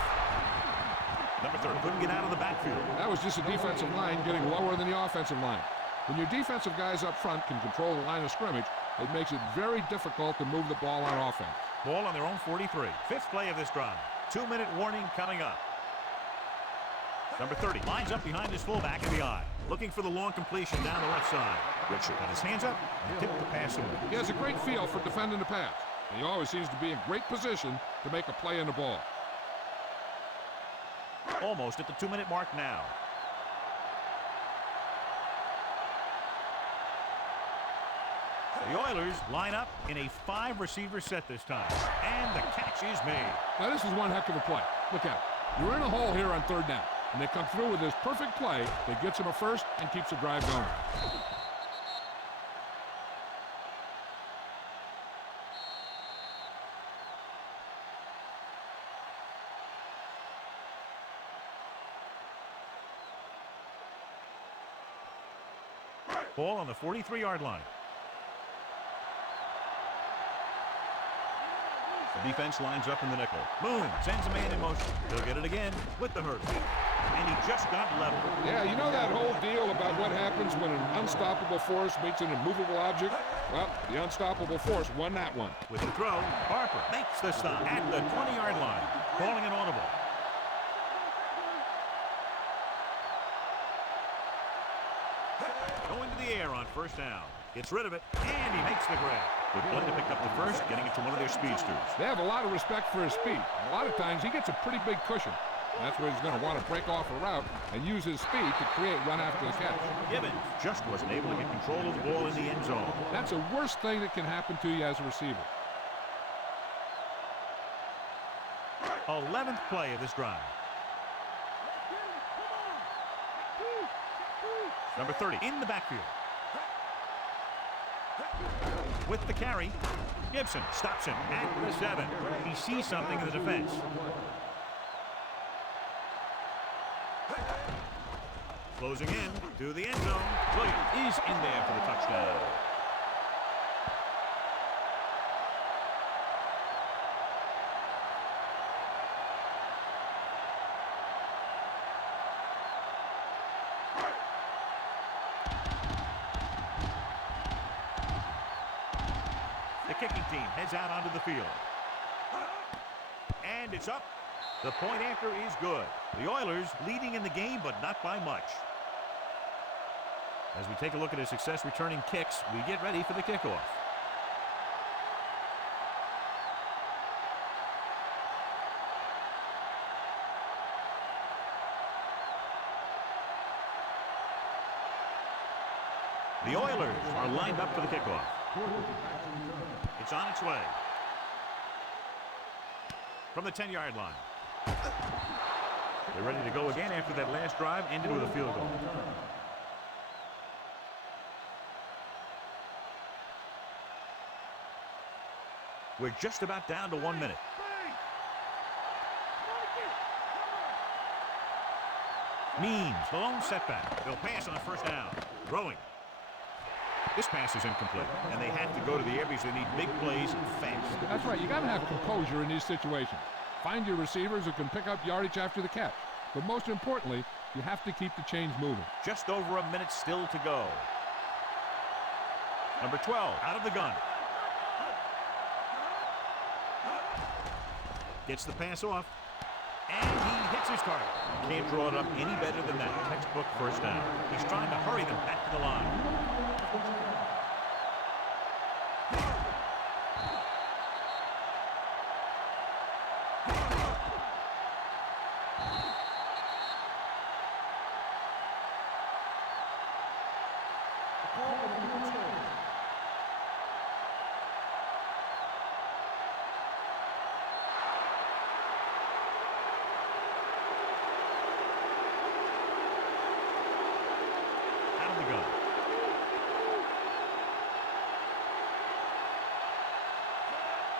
Number 30 couldn't get out of the backfield. That was just a defensive line getting lower than the offensive line. When your defensive guys up front can control the line of scrimmage, it makes it very difficult to move the ball on offense. Ball on their own 43. 5th play of this drive. 2-minute warning coming up. Number 30 lines up behind his fullback in the I. Looking for the long completion down the left side. Richard got his hands up and tipped the pass away. He has a great feel for defending the pass, and he always seems to be in great position to make a play on the ball. Almost at the 2-minute mark now. The Oilers line up in a 5-receiver set this time. And the catch is made. Now this is one heck of a play. Look at it. You're in a hole here on 3rd down, and they come through with this perfect play that gets them a first and keeps the drive going. Ball on the 43-yard line. The defense lines up in the nickel. Boom, sends a man in motion. He'll get it again with the hurdle. and he just got level. Yeah, you know that whole deal about what happens when an unstoppable force meets an immovable object? Well, the unstoppable force won that one. With the throw, Harper makes the stop at the 20-yard line, calling an audible. Going to the air on first down. Gets rid of it, and he makes the grab. Good play to pick up the first, getting it to one of their speedsters. They have a lot of respect for his speed. A lot of times he gets a pretty big cushion. That's where he's going to want to break off a route and use his speed to create run after the catch. Gibbons just wasn't able to get control of the ball in the end zone. That's the worst thing that can happen to you as a receiver. 11th play of this drive. Number 30 in the backfield. With the carry, Gibson stops him at the 7. He sees something in the defense. Closing in to the end zone. Williams is in there for the touchdown. The kicking team heads out onto the field. And it's up. The point after is good. The Oilers leading in the game, but not by much. As we take a look at his success returning kicks, we get ready for the kickoff. The Oilers are lined up for the kickoff. It's on its way. From the 10-yard line. They're ready to go again after that last drive ended with a field goal. We're just about down to 1 minute. Means the lone setback. They'll pass on first down. Throwing. This pass is incomplete, and they have to go to the air because they need big plays fast. That's right. You got to have composure in these situations. Find your receivers who can pick up yardage after the catch. But most importantly, you have to keep the chains moving. Just over a minute still to go. Number 12 out of the gun. Gets the pass off. And he hits his target. Can't draw it up any better than that. Textbook first down. He's trying to hurry them back to the line.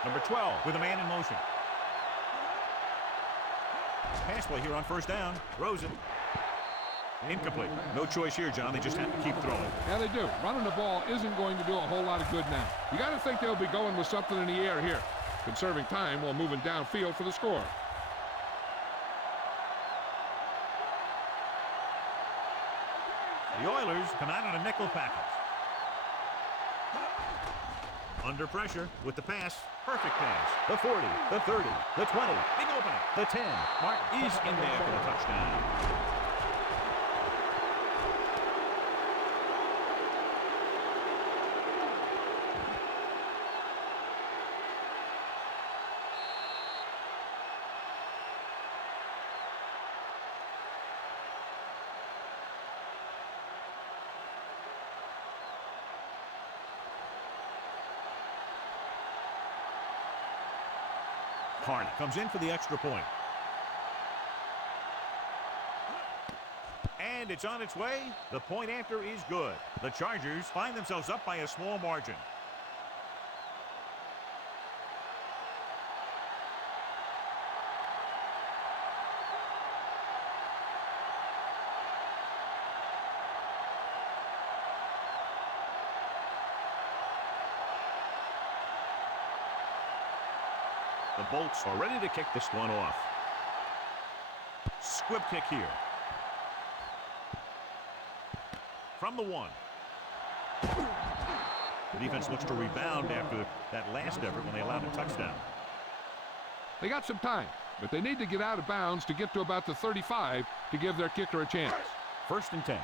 Number 12 with a man in motion. Pass play here on first down. Throws it. Incomplete. No choice here, John. They just have to keep throwing. Yeah, they do. Running the ball isn't going to do a whole lot of good now. You got to think they'll be going with something in the air here, conserving time while moving downfield for the score. The Oilers come out on a nickel package. Under pressure with the pass. Perfect pass. The 40, the 30, the 20. Big opening. The 10. Martin is in there for the touchdown. Carney comes in for the extra point. And it's on its way. The point after is good. The Chargers find themselves up by a small margin. The Bolts are ready to kick this one off. Squib kick here. from the 1. The defense looks to rebound after that last effort when they allowed a touchdown. They got some time, but they need to get out of bounds to get to about the 35 to give their kicker a chance. 1st and 10.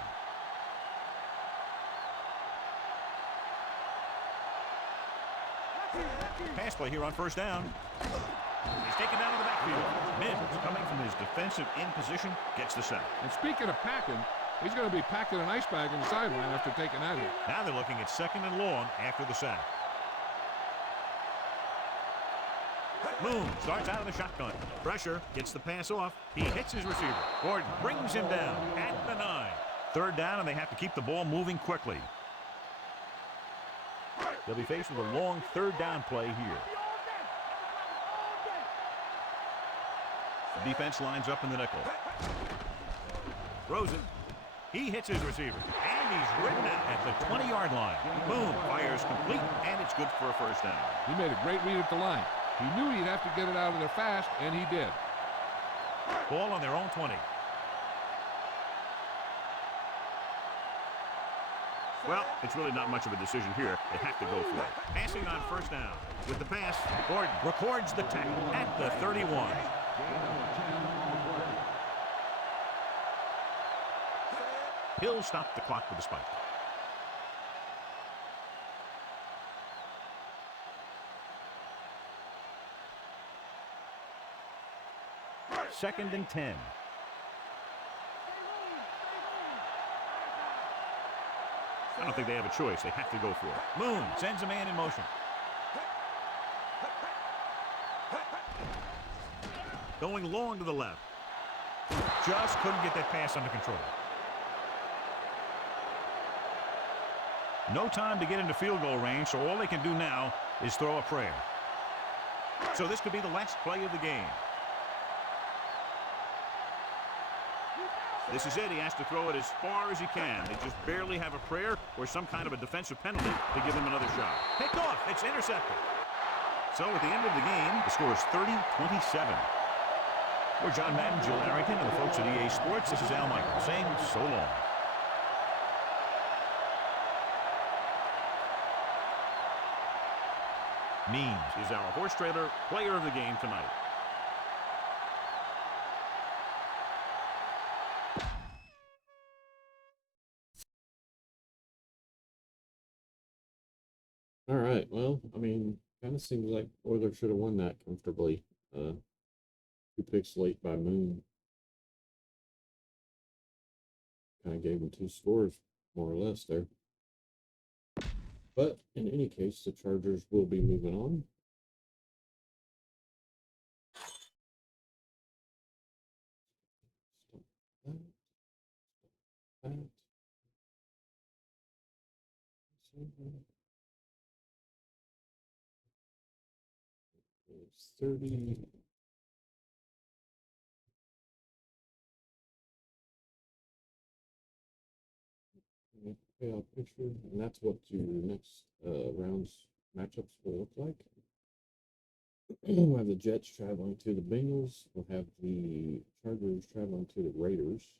Pass play here on 1st down. He's taken down in the backfield. Mims, coming from his defensive end position, gets the sack. And speaking of packing, he's going to be packing an ice bag on the sideline after taking that hit. Now they're looking at 2nd and long after the sack. Moon starts out of the shotgun. Pressure, gets the pass off. He hits his receiver. Gordon brings him down at the 9. 3rd down, and they have to keep the ball moving quickly. They'll be faced with a long 3rd down play here. The defense lines up in the nickel. Throws it. He hits his receiver, and he's ridden out at the 20-yard line. Boom, fires complete, and it's good for a 1st down. He made a great read at the line. He knew he'd have to get it out of there fast, and he did. Ball on their own 20. Well, it's really not much of a decision here. They have to go for it. Passing on 1st down. With the pass, Gordon records the tackle at the 31. He'll stop the clock with a spike. Second and 10. I don't think they have a choice. They have to go for it. Moon sends a man in motion. Going long to the left. Just couldn't get that pass under control. No time to get into field goal range, so all they can do now is throw a prayer. So this could be the last play of the game. This is it. He has to throw it as far as he can. They just barely have a prayer or some kind of a defensive penalty to give him another shot. Picked off. It's intercepted. So at the end of the game, the score is 30-27. We're John Madden, Jill Arrington, and the folks at EA Sports. This is Al Michael saying so long. Means is our horse trailer player of the game tonight. All right. Well, I mean, kind of seems like Oilers should have won that comfortably. 2 picks late by Moon. Kind of gave them 2 scores, more or less, there. But in any case, the Chargers will be moving on. It's 30. Payoff picture, and that's what your next round's matchups will look like. We'll have the Jets traveling to the Bengals. We'll have the Chargers traveling to the Raiders.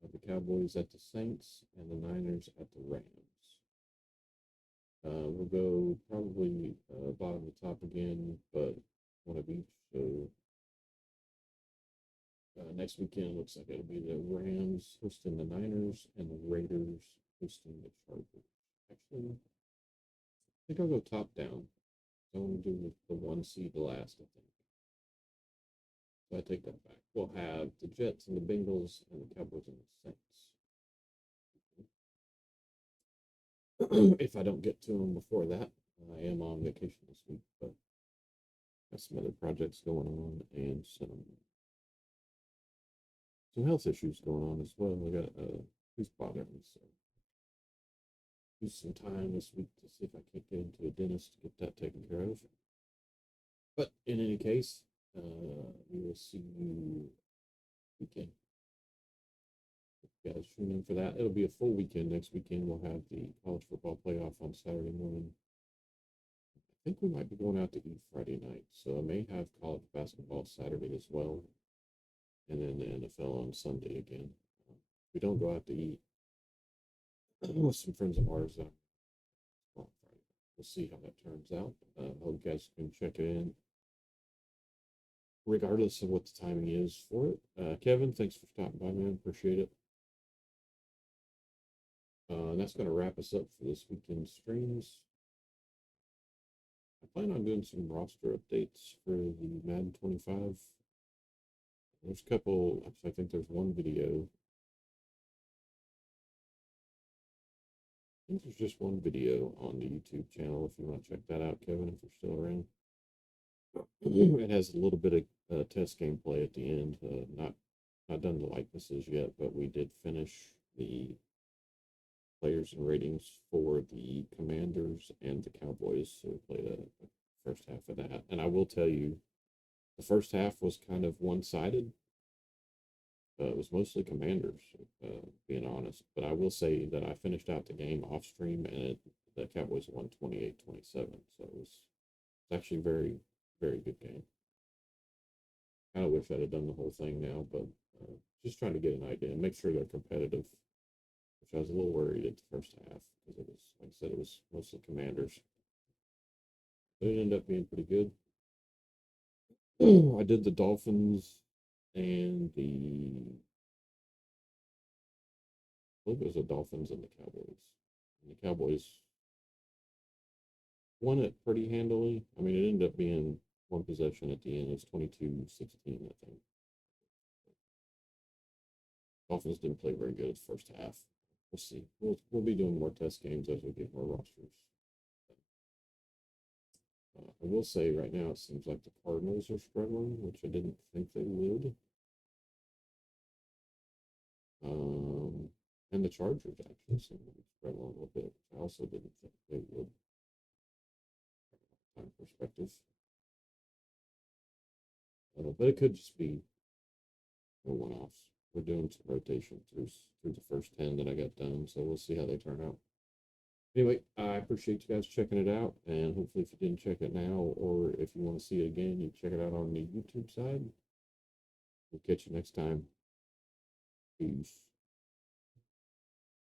We'll have the Cowboys at the Saints and the Niners at the Rams. We'll go probably bottom to top again, but one of each. So next weekend looks like it'll be the Rams hosting the Niners and the Raiders hosting the Chargers. Actually, I think I'll go top down. I want to do the 1 seed last, I think. So I take that back. We'll have the Jets and the Bengals and the Cowboys and the Saints. If I don't get to them before that, I am on vacation this week, but got some other projects going on and some health issues going on as well. I got who's bothering me, so use some time this week to see if I can't get into a dentist to get that taken care of. But in any case, we will see you weekend. If you guys tune in for that. It'll be a full weekend. Next weekend we'll have the college football playoff on Saturday morning. I think we might be going out to eat Friday night, so I may have college basketball Saturday as well. And then the NFL on Sunday again. If we don't go out to eat, with some friends of ours on Friday. We'll see how that turns out. Hope you guys can check it in, regardless of what the timing is for it. Kevin, thanks for stopping by, man. Appreciate it. And that's going to wrap us up for this weekend streams. I plan on doing some roster updates for the Madden 25. There's a couple, actually, I think there's one video. I think there's just one video on the YouTube channel if you want to check that out, Kevin, if you're still around. It has a little bit of test gameplay at the end. Not done the likenesses yet, but we did finish the players and ratings for the Commanders and the Cowboys. So we played a first half of that. And I will tell you, the first half was kind of one-sided. It was mostly Commanders, being honest. But I will say that I finished out the game off stream, and the Cowboys won 28-27. So it's actually a very, very good game. Kind of wish I'd have done the whole thing now, but just trying to get an idea and make sure they're competitive, which I was a little worried at the first half because it was, like I said, it was mostly Commanders. But it ended up being pretty good. I did the Dolphins and I believe it was the Dolphins and the Cowboys. And the Cowboys won it pretty handily. I mean, it ended up being one possession at the end. It was 22-16, I think. Dolphins didn't play very good at the first half. We'll see. We'll be doing more test games as we get more rosters. I will say right now it seems like the Cardinals are struggling, which I didn't think they would. And the Chargers actually seem to be struggling a little bit. I also didn't think they would. From my perspective. But it could just be a one-offs. We're doing some rotation through the first 10 that I got done, so we'll see how they turn out. Anyway, I appreciate you guys checking it out, and hopefully if you didn't check it now, or if you want to see it again, you check it out on the YouTube side. We'll catch you next time. Peace.